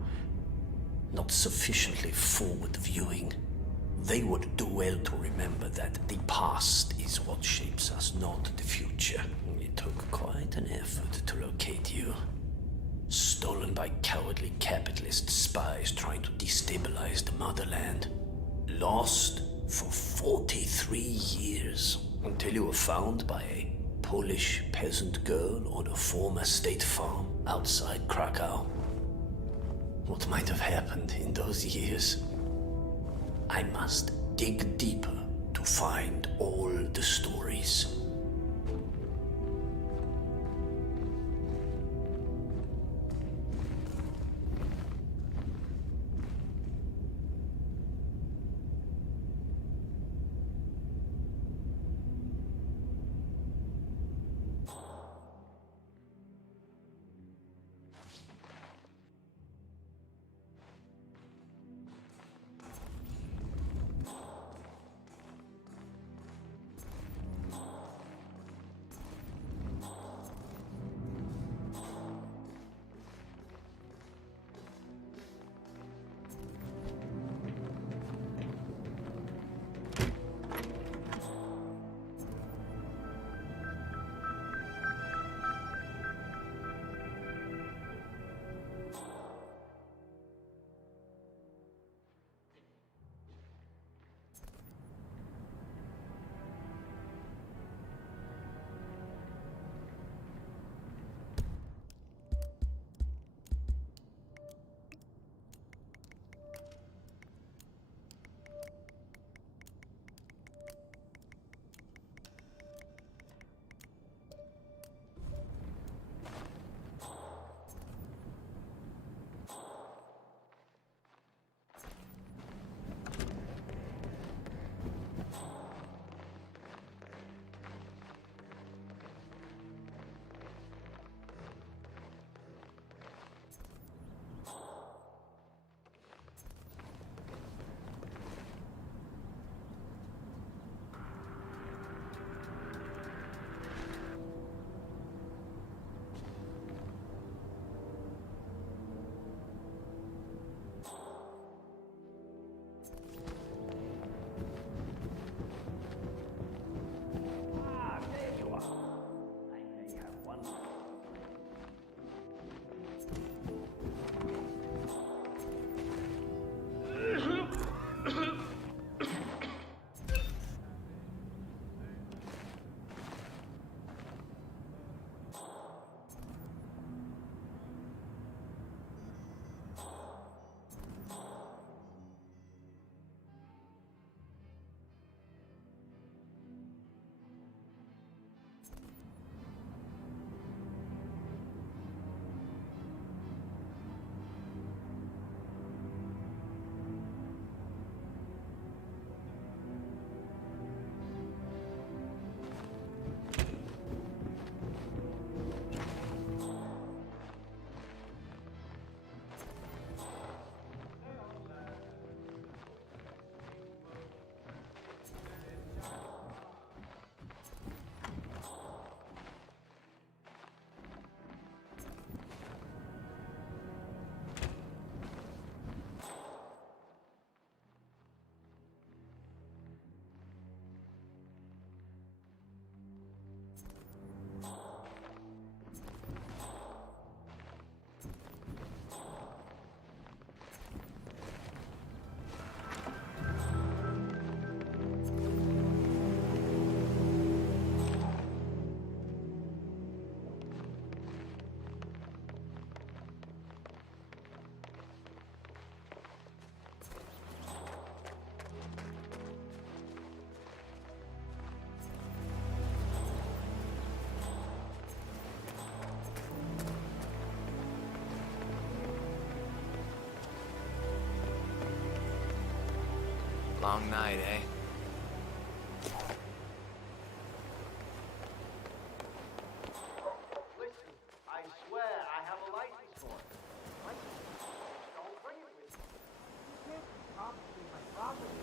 Not sufficiently forward-viewing. They would do well to remember that the past is what shapes us, not the future. It took quite an effort to locate you. Stolen by cowardly capitalist spies trying to destabilize the motherland. Lost for 43 years, until you were found by a Polish peasant girl on a former state farm outside Krakow. What might have happened in those years? I must dig deeper to find all the stories. Long night, eh? Listen, I swear I have a license for it. License? Don't bring it with you. You can't confiscate my property.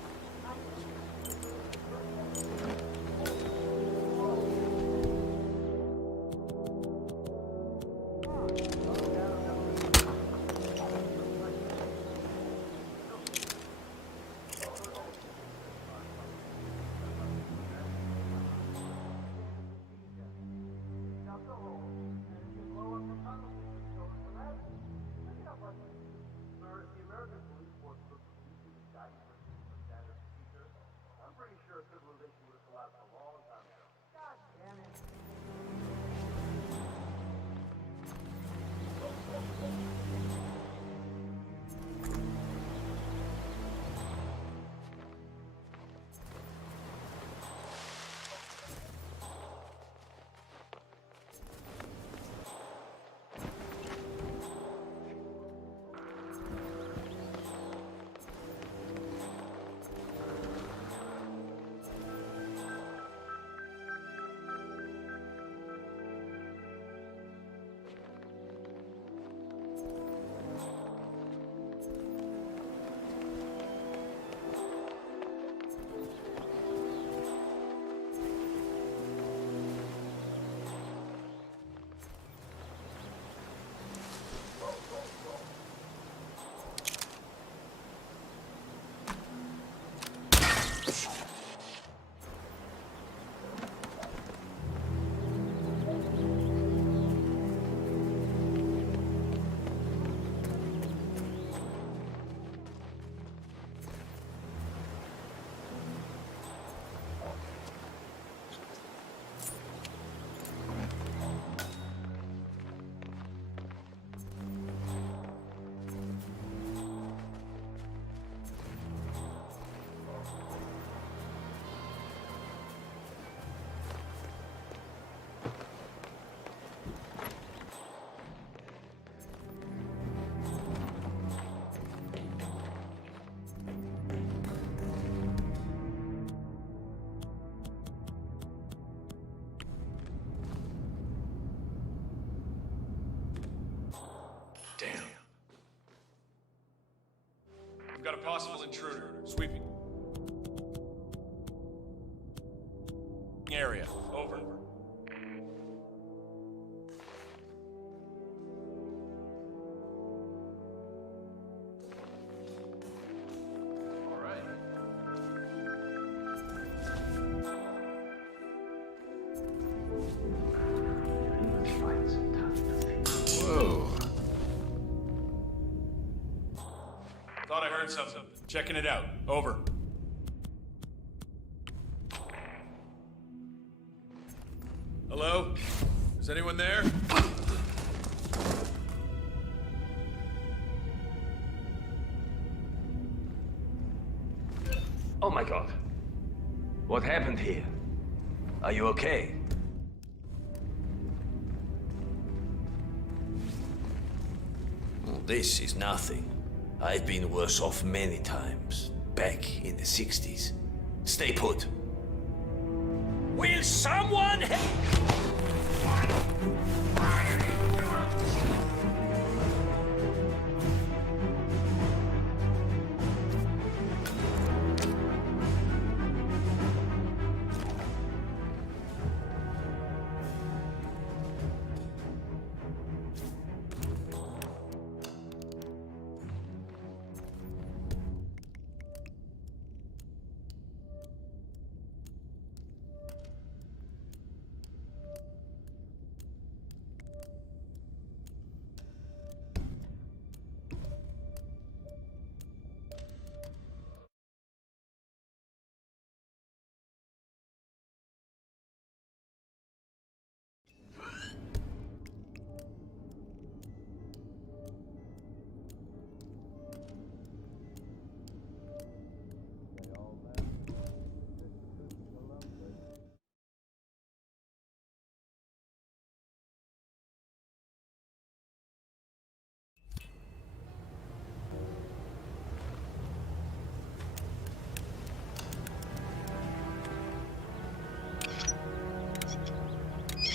Damn. We've got a possible intruder. Sweeping. Area. Over. Thought I heard something. Checking it out. Over. Hello? Is anyone there? Oh my god. What happened here? Are you okay? This is nothing. I've been worse off many times. Back in the 60s. Stay put. Will someone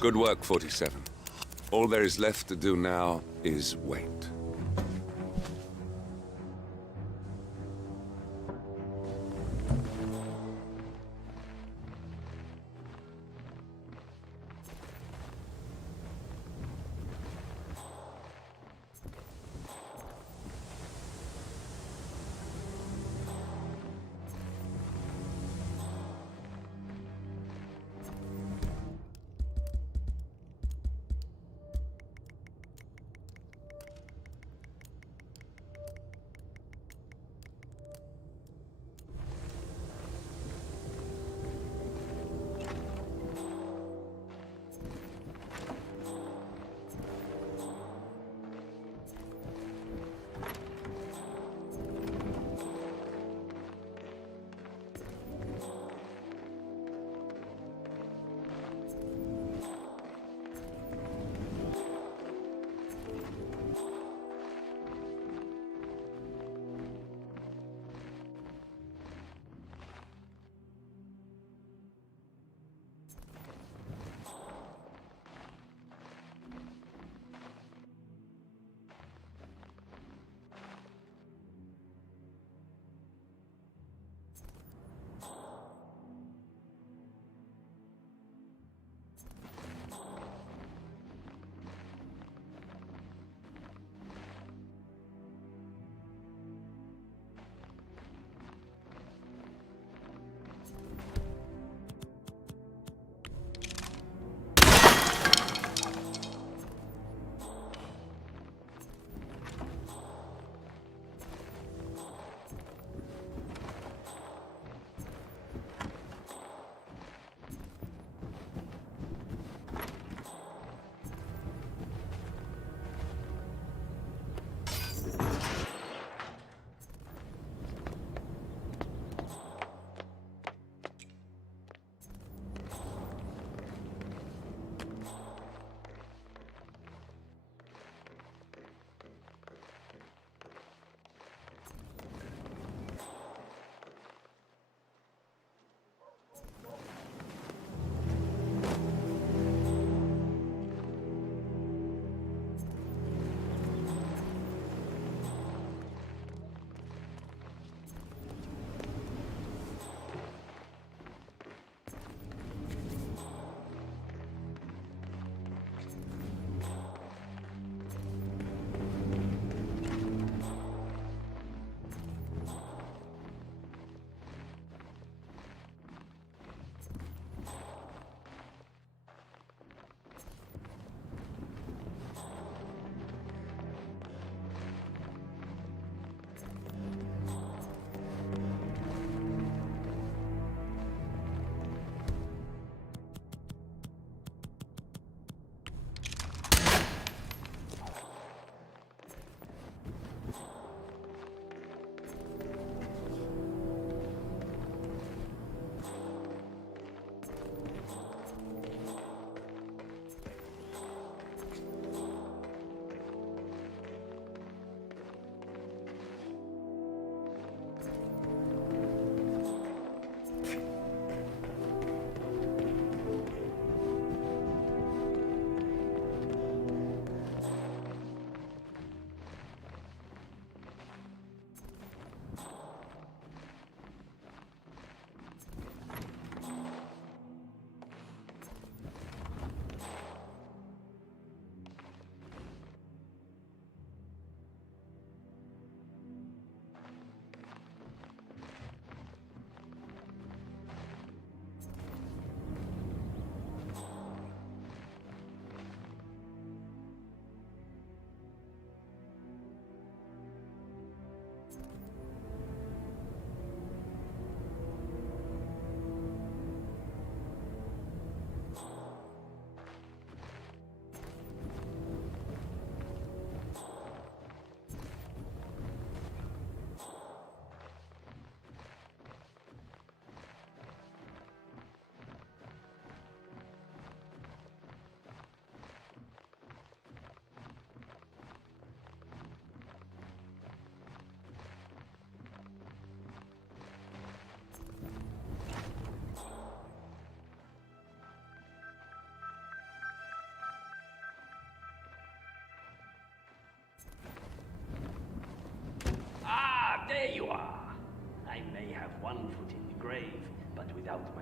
Good work, 47. All there is left to do now is wait.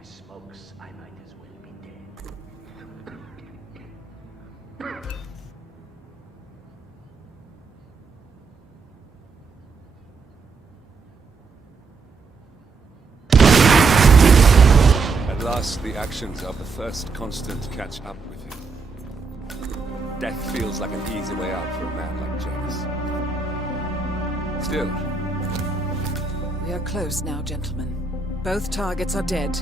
my smokes, I might as well be dead. At last, the actions of the first constant catch up with you. Death feels like an easy way out for a man like Janus. Still, we are close now, gentlemen. Both targets are dead.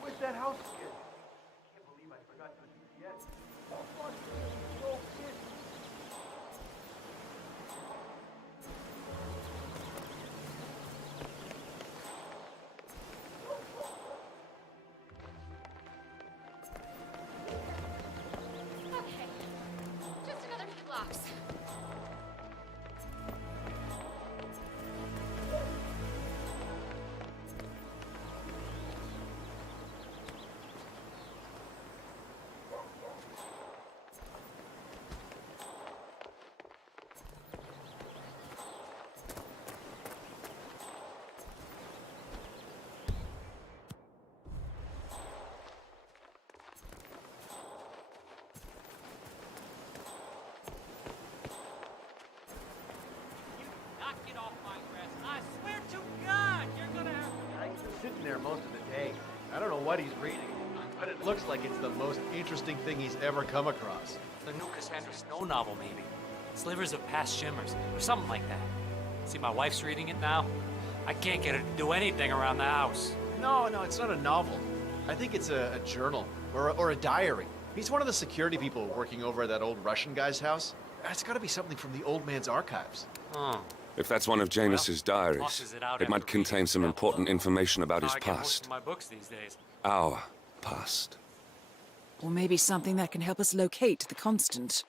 Where's that house again? I can't believe I forgot to GPS. Oh, fuck. Oh, shit. Okay. Just another few blocks. Knock it off my grass. I swear to God, you're gonna have to... He's just sitting there most of the day. I don't know what he's reading, but it looks like it's the most interesting thing he's ever come across. The new Cassandra Snow novel, maybe. Slivers of Past Shimmers, or something like that. See, my wife's reading it now. I can't get her to do anything around the house. No, it's not a novel. I think it's a journal, or a diary. He's one of the security people working over at that old Russian guy's house. It's gotta be something from the old man's archives. Oh. if that's one of Janus's diaries, tosses it out it might after contain some important information about his I get most past. of my books these days. Our past. Or maybe something that can help us locate the constant.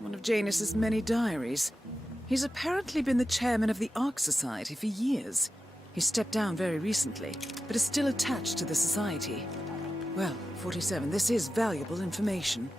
One of Janus's many diaries. He's apparently been the chairman of the Ark Society for years. He stepped down very recently, but is still attached to the society. Well, 47, this is valuable information.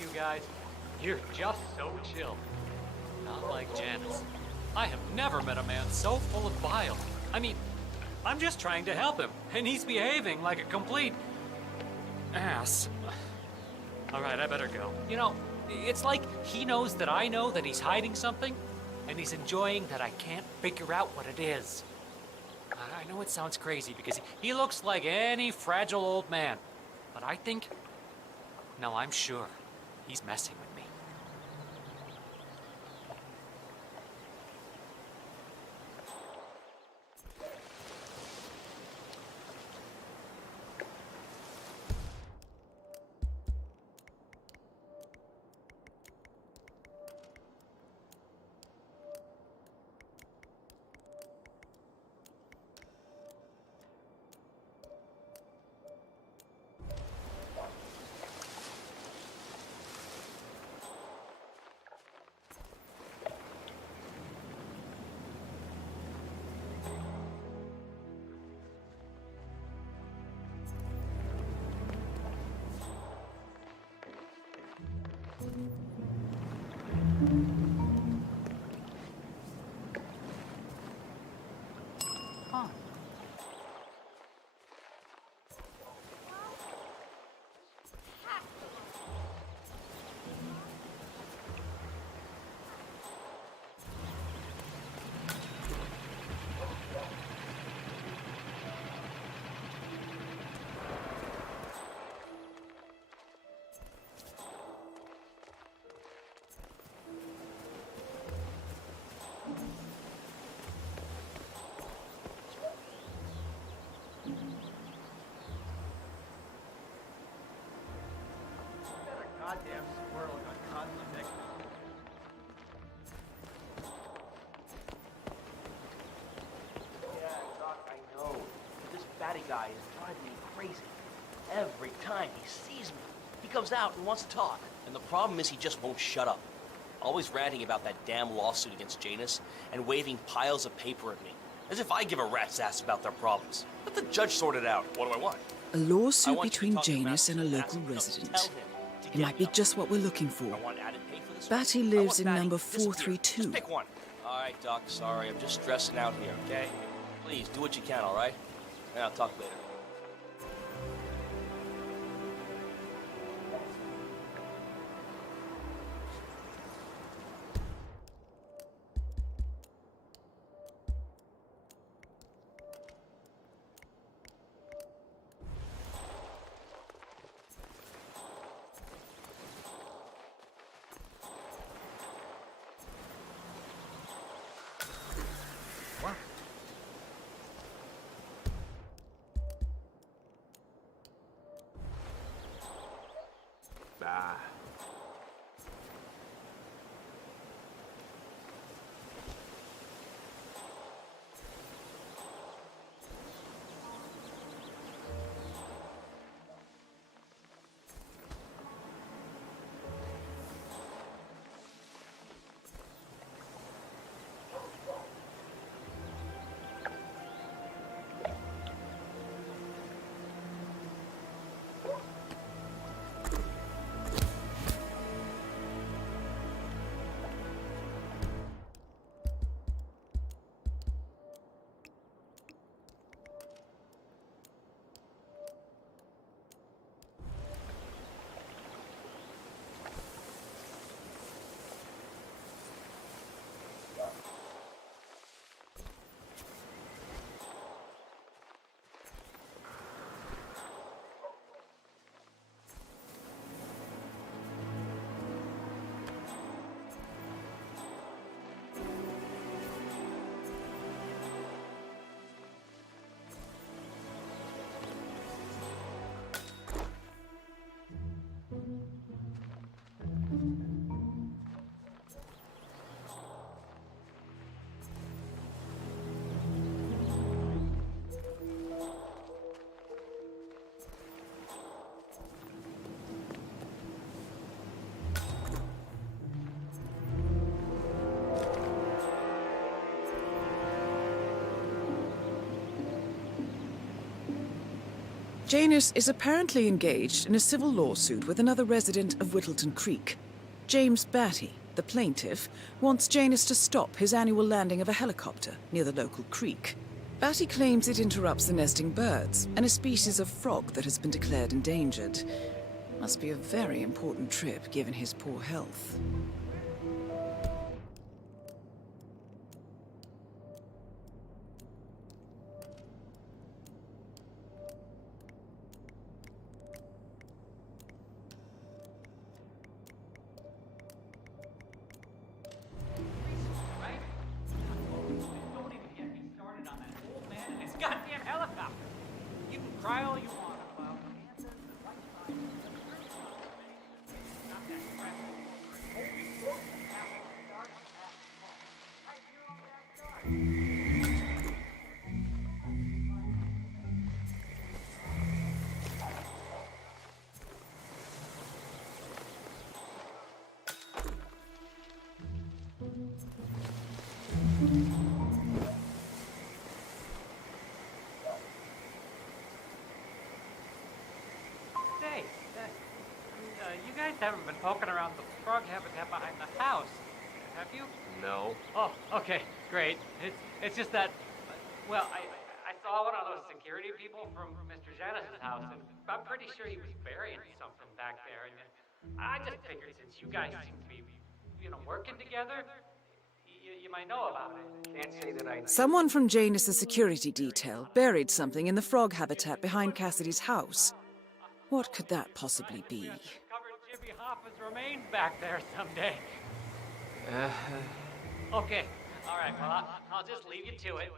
you guys. You're just so chill. Not like Janice. I have never met a man so full of bile. I mean, I'm just trying to help him, and he's behaving like a complete ass. All right, I better go. You know, it's like he knows that I know that he's hiding something, and he's enjoying that I can't figure out what it is. I know it sounds crazy because he looks like any fragile old man, but I think, no, I'm sure, he's messing with me. Goddamn squirrel got caught in the mix. Yeah, Doc, I know. But this batty guy is driving me crazy. Every time he sees me, he comes out and wants to talk. And the problem is he just won't shut up. Always ranting about that damn lawsuit against Janus and waving piles of paper at me. As if I give a rat's ass about their problems. Let the judge sort it out. What do I want? A lawsuit between Janus and a local resident. It might be just what we're looking for. Batty lives in number 432. Just pick one. All right, Doc, sorry. I'm just stressing out here, okay? Please, do what you can, all right? And I'll talk later. Janus is apparently engaged in a civil lawsuit with another resident of Whittleton Creek. James Batty, the plaintiff, wants Janus to stop his annual landing of a helicopter near the local creek. Batty claims it interrupts the nesting birds and a species of frog that has been declared endangered. Must be a very important trip given his poor health. Goddamn helicopter! You can cry all you want about you guys haven't been poking around the frog habitat behind the house, have you? No. Oh, okay, great. It's just that, well, I saw one of those security people from Mr. Janus's house, and I'm pretty sure he was burying something back there, and I just figured since you guys seem to be, working together, you might know about it. Can't say that I... Someone from Janus's security detail buried something in the frog habitat behind Cassidy's house. What could that possibly be? Cover Jimmy Hoffa's remains back there someday. Okay, all right, well, I'll just leave you to it.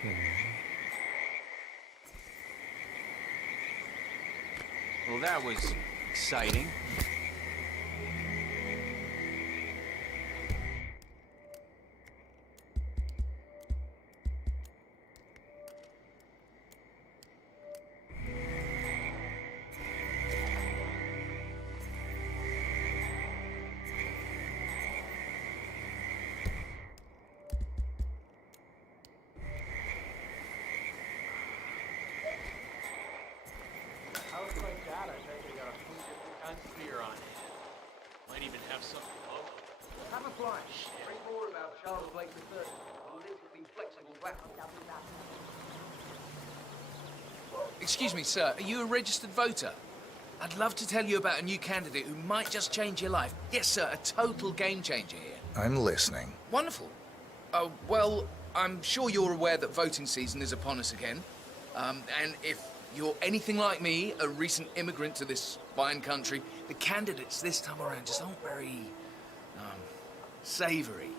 Okay. Well, that was exciting. Might even have something local. Have a flash. Bring more about Charles Blake III, politically flexible weapon. Excuse me, sir. Are you a registered voter? I'd love to tell you about a new candidate who might just change your life. Yes, sir, a total game changer here. I'm listening. Wonderful. Oh, well, I'm sure you're aware that voting season is upon us again. And if you're anything like me, a recent immigrant to this fine country, the candidates this time around just aren't very, savoury.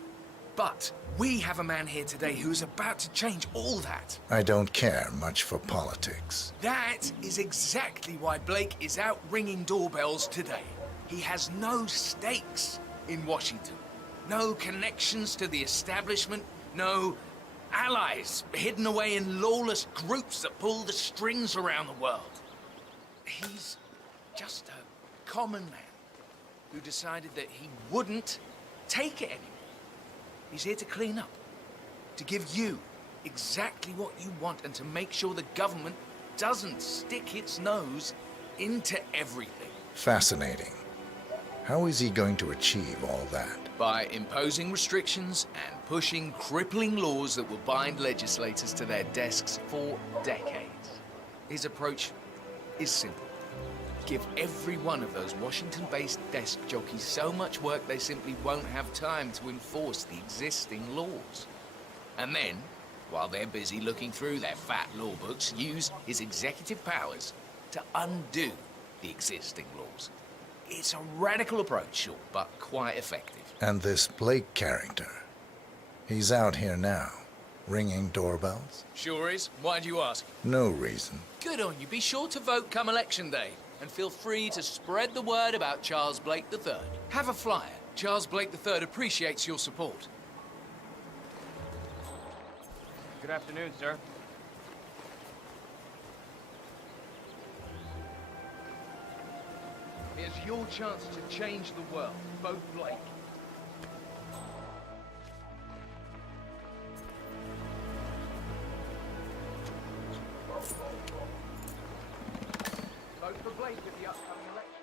But we have a man here today who is about to change all that. I don't care much for politics. That is exactly why Blake is out ringing doorbells today. He has no stakes in Washington. No connections to the establishment. No allies hidden away in lawless groups that pull the strings around the world. He's just a common man who decided that he wouldn't take it anymore. He's here to clean up, to give you exactly what you want and to make sure the government doesn't stick its nose into everything. Fascinating. How is he going to achieve all that? By imposing restrictions and pushing crippling laws that will bind legislators to their desks for decades. His approach is simple. give every one of those Washington-based desk jockeys so much work they simply won't have time to enforce the existing laws. And then, while they're busy looking through their fat law books, use his executive powers to undo the existing laws. It's a radical approach, sure, but quite effective. And this Blake character, he's out here now, ringing doorbells? Sure is. Why do you ask? No reason. Good on you. Be sure to vote come election day. And feel free to spread the word about Charles Blake III. Have a flyer. Charles Blake III appreciates your support. Good afternoon, sir. Here's your chance to change the world. Vote Blake. Vote for Blake at the upcoming elections.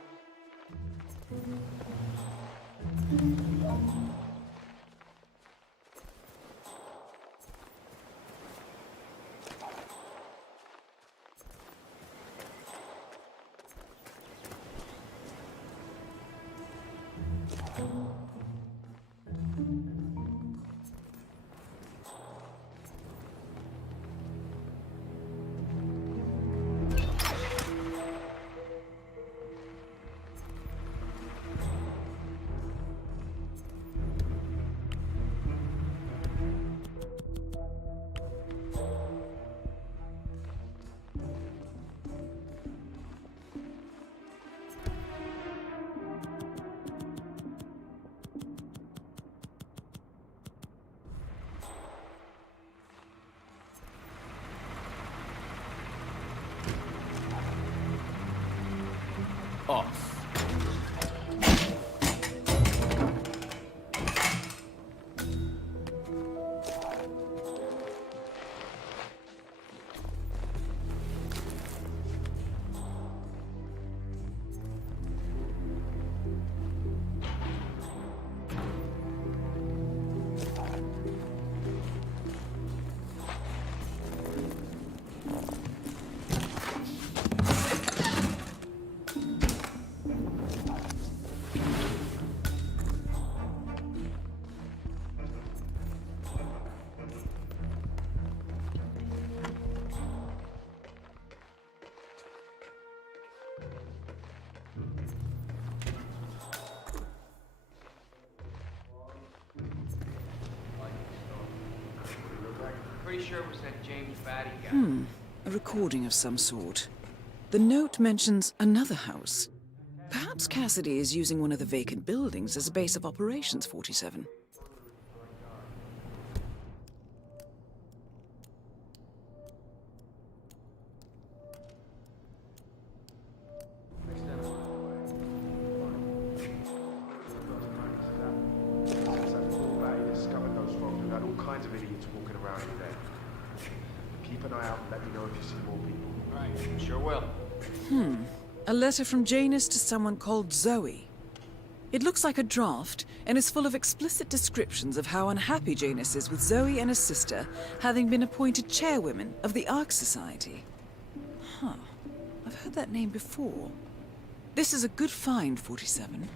Off. Pretty sure it was that James Batty guy. A recording of some sort. The note mentions another house. Perhaps Cassidy is using one of the vacant buildings as a base of operations, 47. A letter from Janus to someone called Zoe. It looks like a draft and is full of explicit descriptions of how unhappy Janus is with Zoe and his sister having been appointed chairwomen of the Ark Society. Huh. I've heard that name before. This is a good find, 47.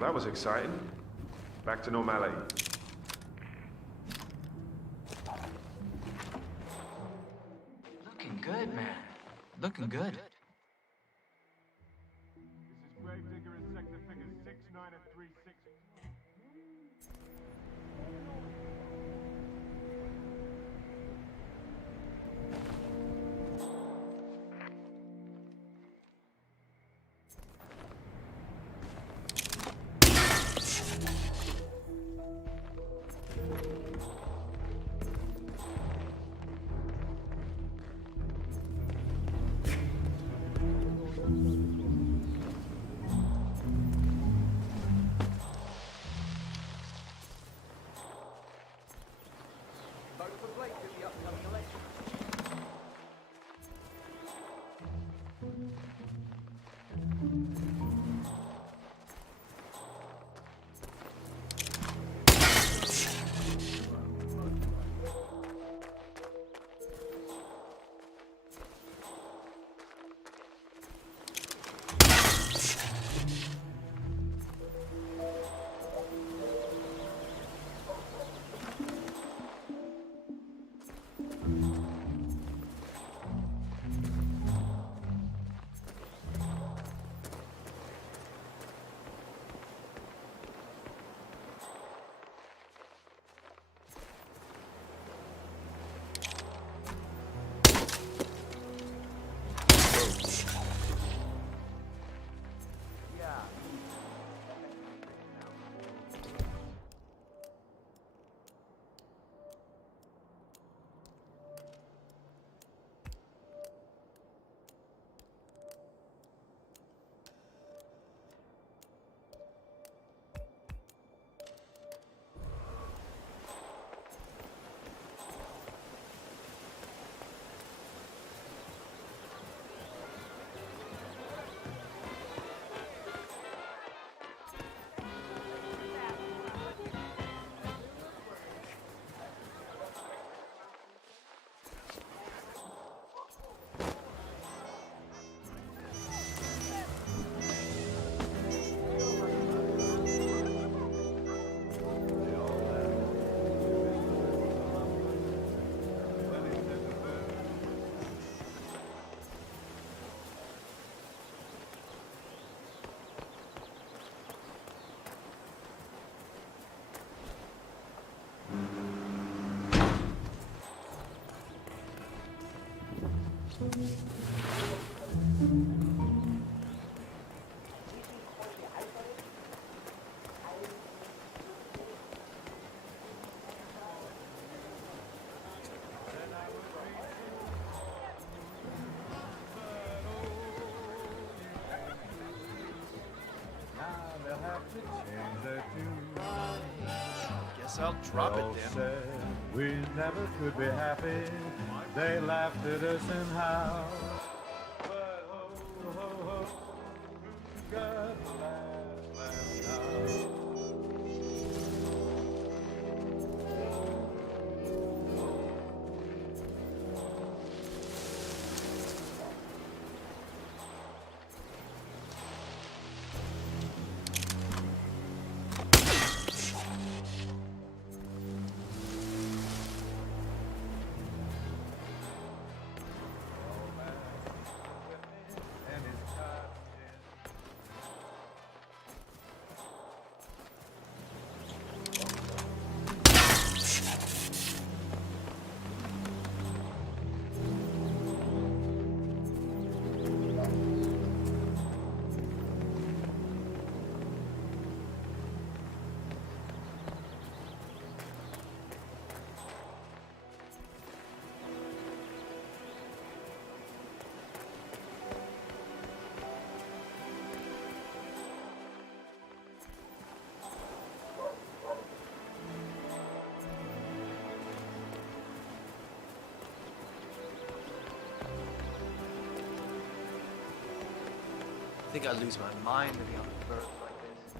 Well, that was exciting. Back to normality. Looking good, man. Looking good. This is Grave Digger in sector figures 6, 9, and 3, 6. Vote for Blake in the upcoming election. Guess I'll drop it then. We never could be happy. They laughed at us and how. But ho, ho, ho, who's got the last laugh now? I think I'd lose my mind to be on the bird like this.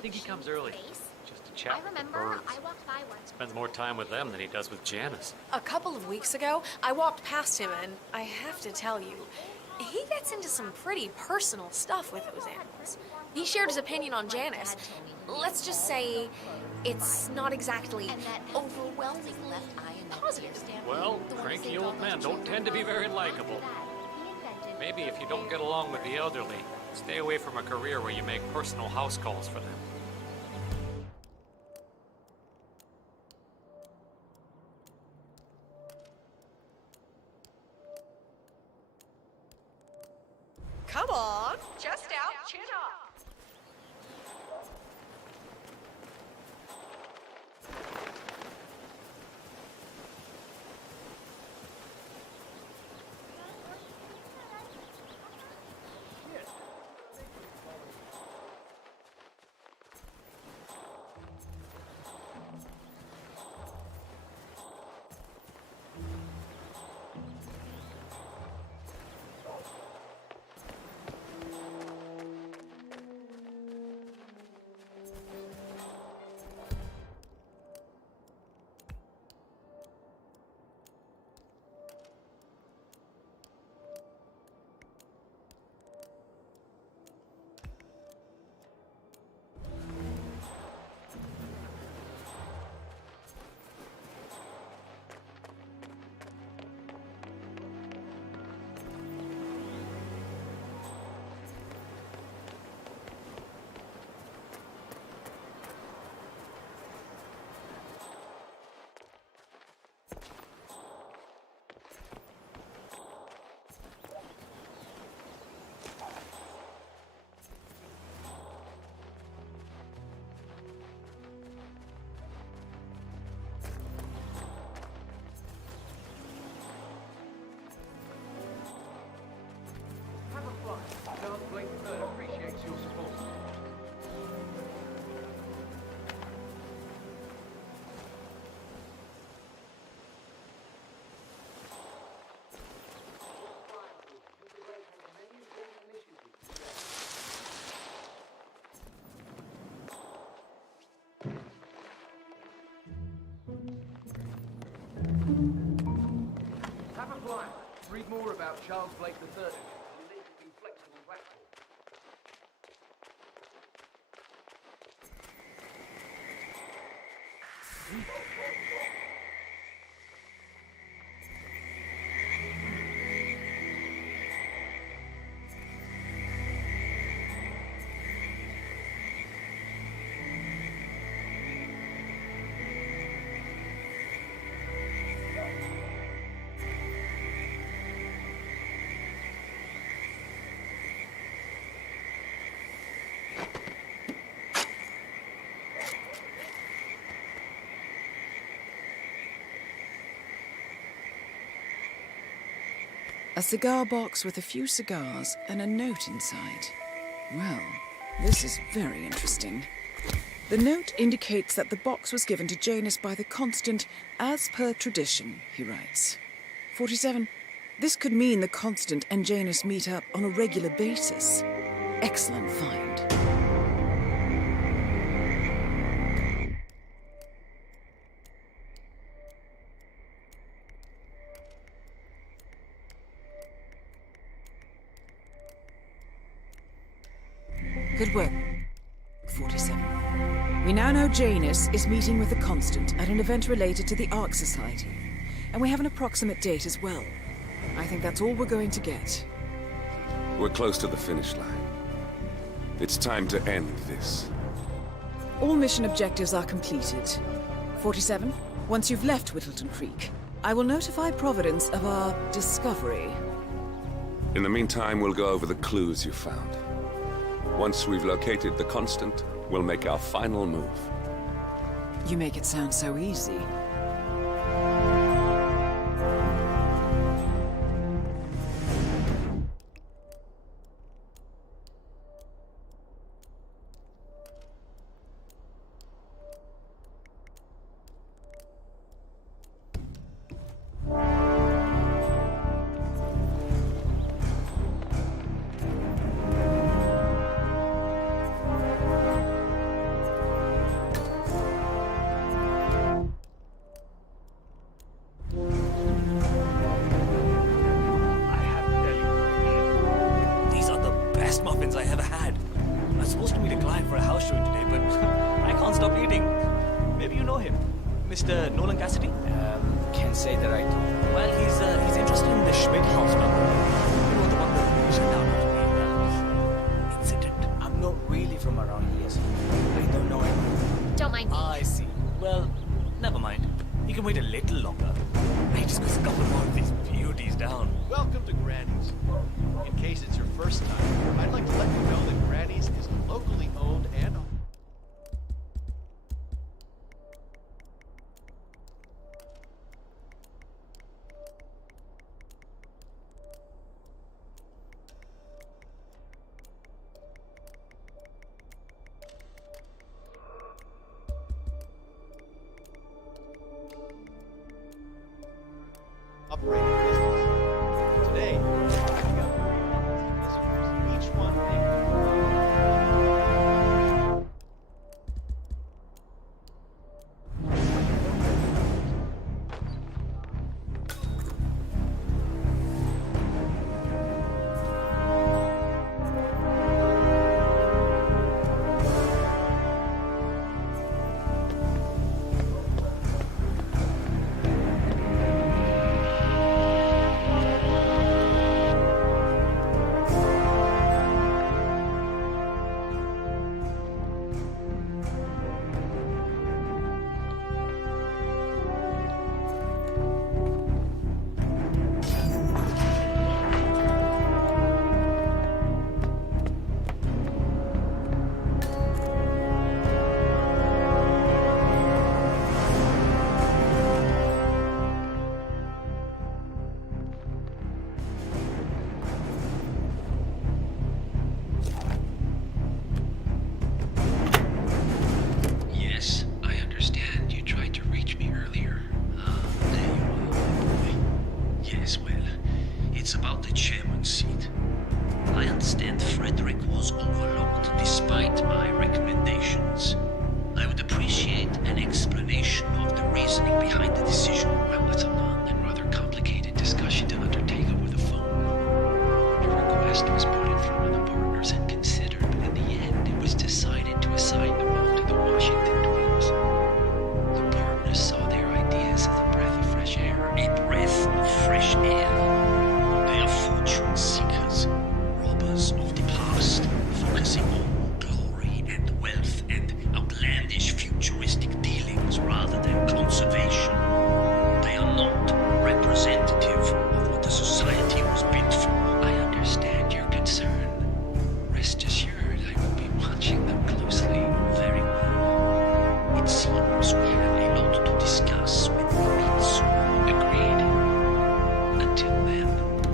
think he comes early. Just to chat with the birds. I walked by once. Spends more time with them than he does with Janice. A couple of weeks ago, I walked past him, and I have to tell you, he gets into some pretty personal stuff with those animals. He shared his opinion on Janice. Let's just say it's not exactly overwhelming left eye and positive. Well, cranky old men don't tend to be very likable. Maybe if you don't get along with the elderly, stay away from a career where you make personal house calls for them. Come on, chest out, chin up. Charles Blake III appreciates your support. Have a blind. Read more about Charles Blake III. A cigar box with a few cigars and a note inside. Well, this is very interesting. The note indicates that the box was given to Janus by the Constant as per tradition, he writes. 47. This could mean the Constant and Janus meet up on a regular basis. Excellent find. Good work. 47. We now know Janus is meeting with the Constant at an event related to the Ark Society. And we have an approximate date as well. I think that's all we're going to get. We're close to the finish line. It's time to end this. All mission objectives are completed. 47. Once you've left Whittleton Creek, I will notify Providence of our discovery. In the meantime, we'll go over the clues you found. Once we've located the Constant, we'll make our final move. You make it sound so easy. him? Mr. Nolan Cassidy? Can't say that I do. Well, he's interested in the Schmidt house number. You know, the one that shut down after the incident. I'm not really from around here, so I don't know anything. Don't mind me. I see. Well, never mind. You can wait a little longer. I just got a couple more of these beauties down. Welcome to Granny's. In case it's your first time, I'd like to let you know that Granny's is locally owned and operating business. Today, we're picking up visitors, each one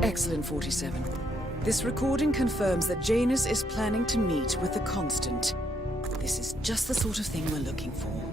Excellent, 47. This recording confirms that Janus is planning to meet with the Constant. This is just the sort of thing we're looking for.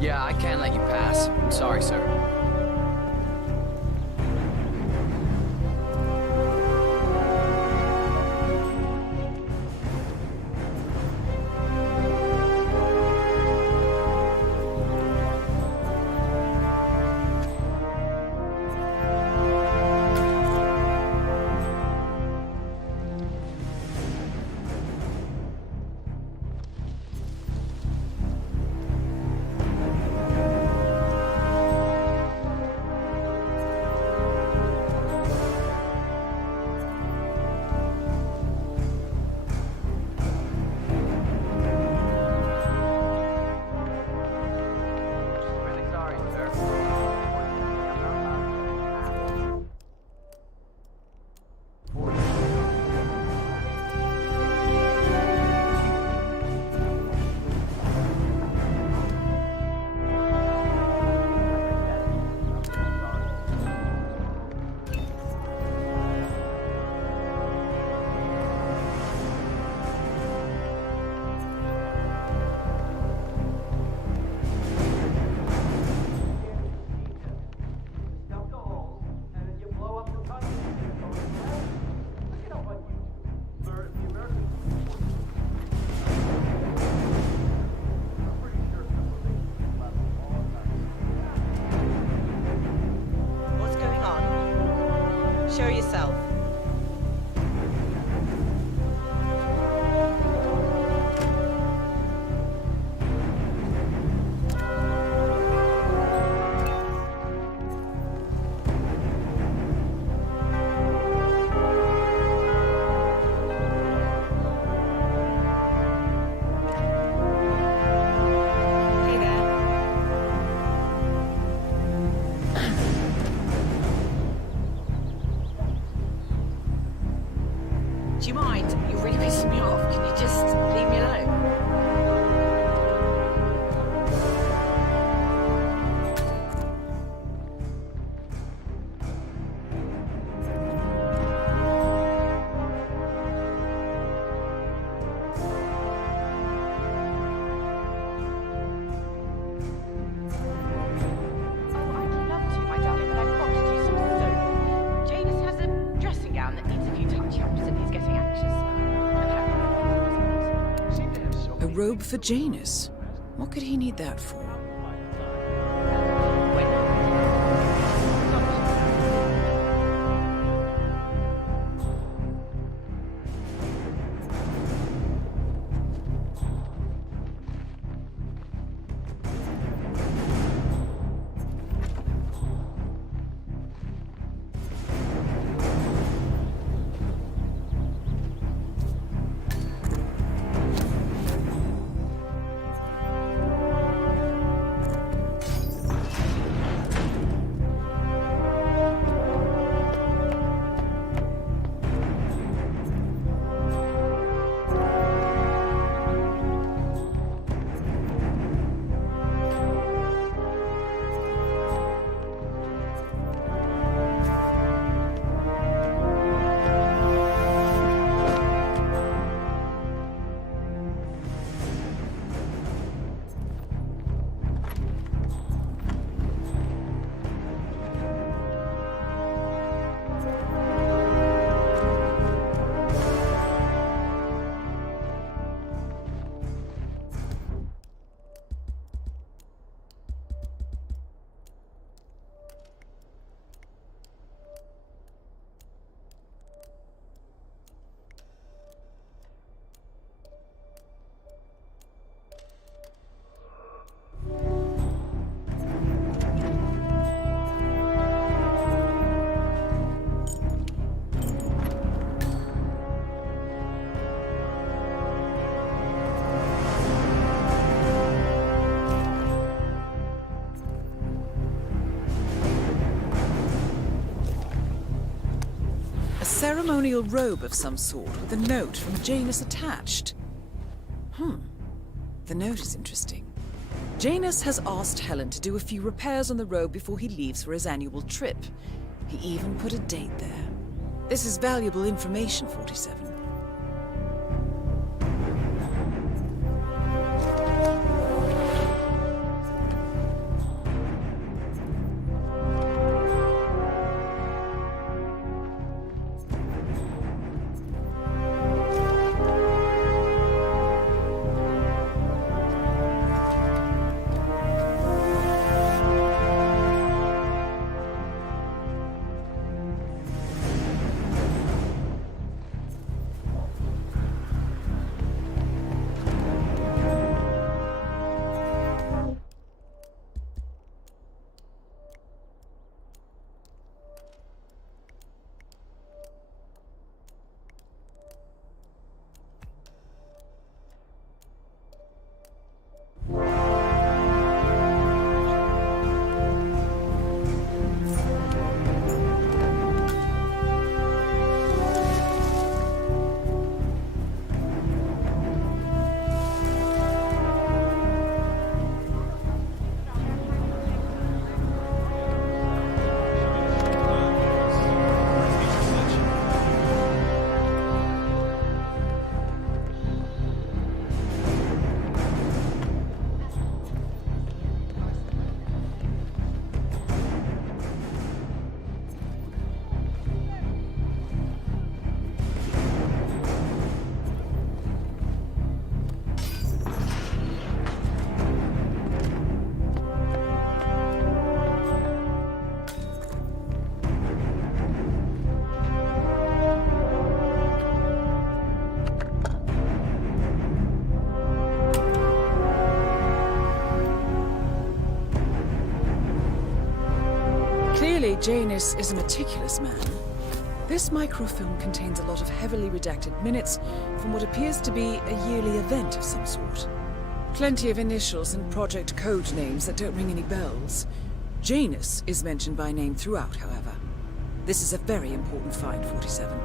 Yeah, I can't let you pass. I'm sorry, sir. Show yourself. Do you mind? You're really pissing me off. Can you just leave me alone? Robe for Janus. What could he need that for? Ceremonial robe of some sort with a note from Janus attached. The note is interesting. Janus has asked Helen to do a few repairs on the robe before he leaves for his annual trip. He even put a date there. This is valuable information, 47. Clearly, Janus is a meticulous man. This microfilm contains a lot of heavily redacted minutes from what appears to be a yearly event of some sort. Plenty of initials and project code names that don't ring any bells. Janus is mentioned by name throughout, however. This is a very important find, 47.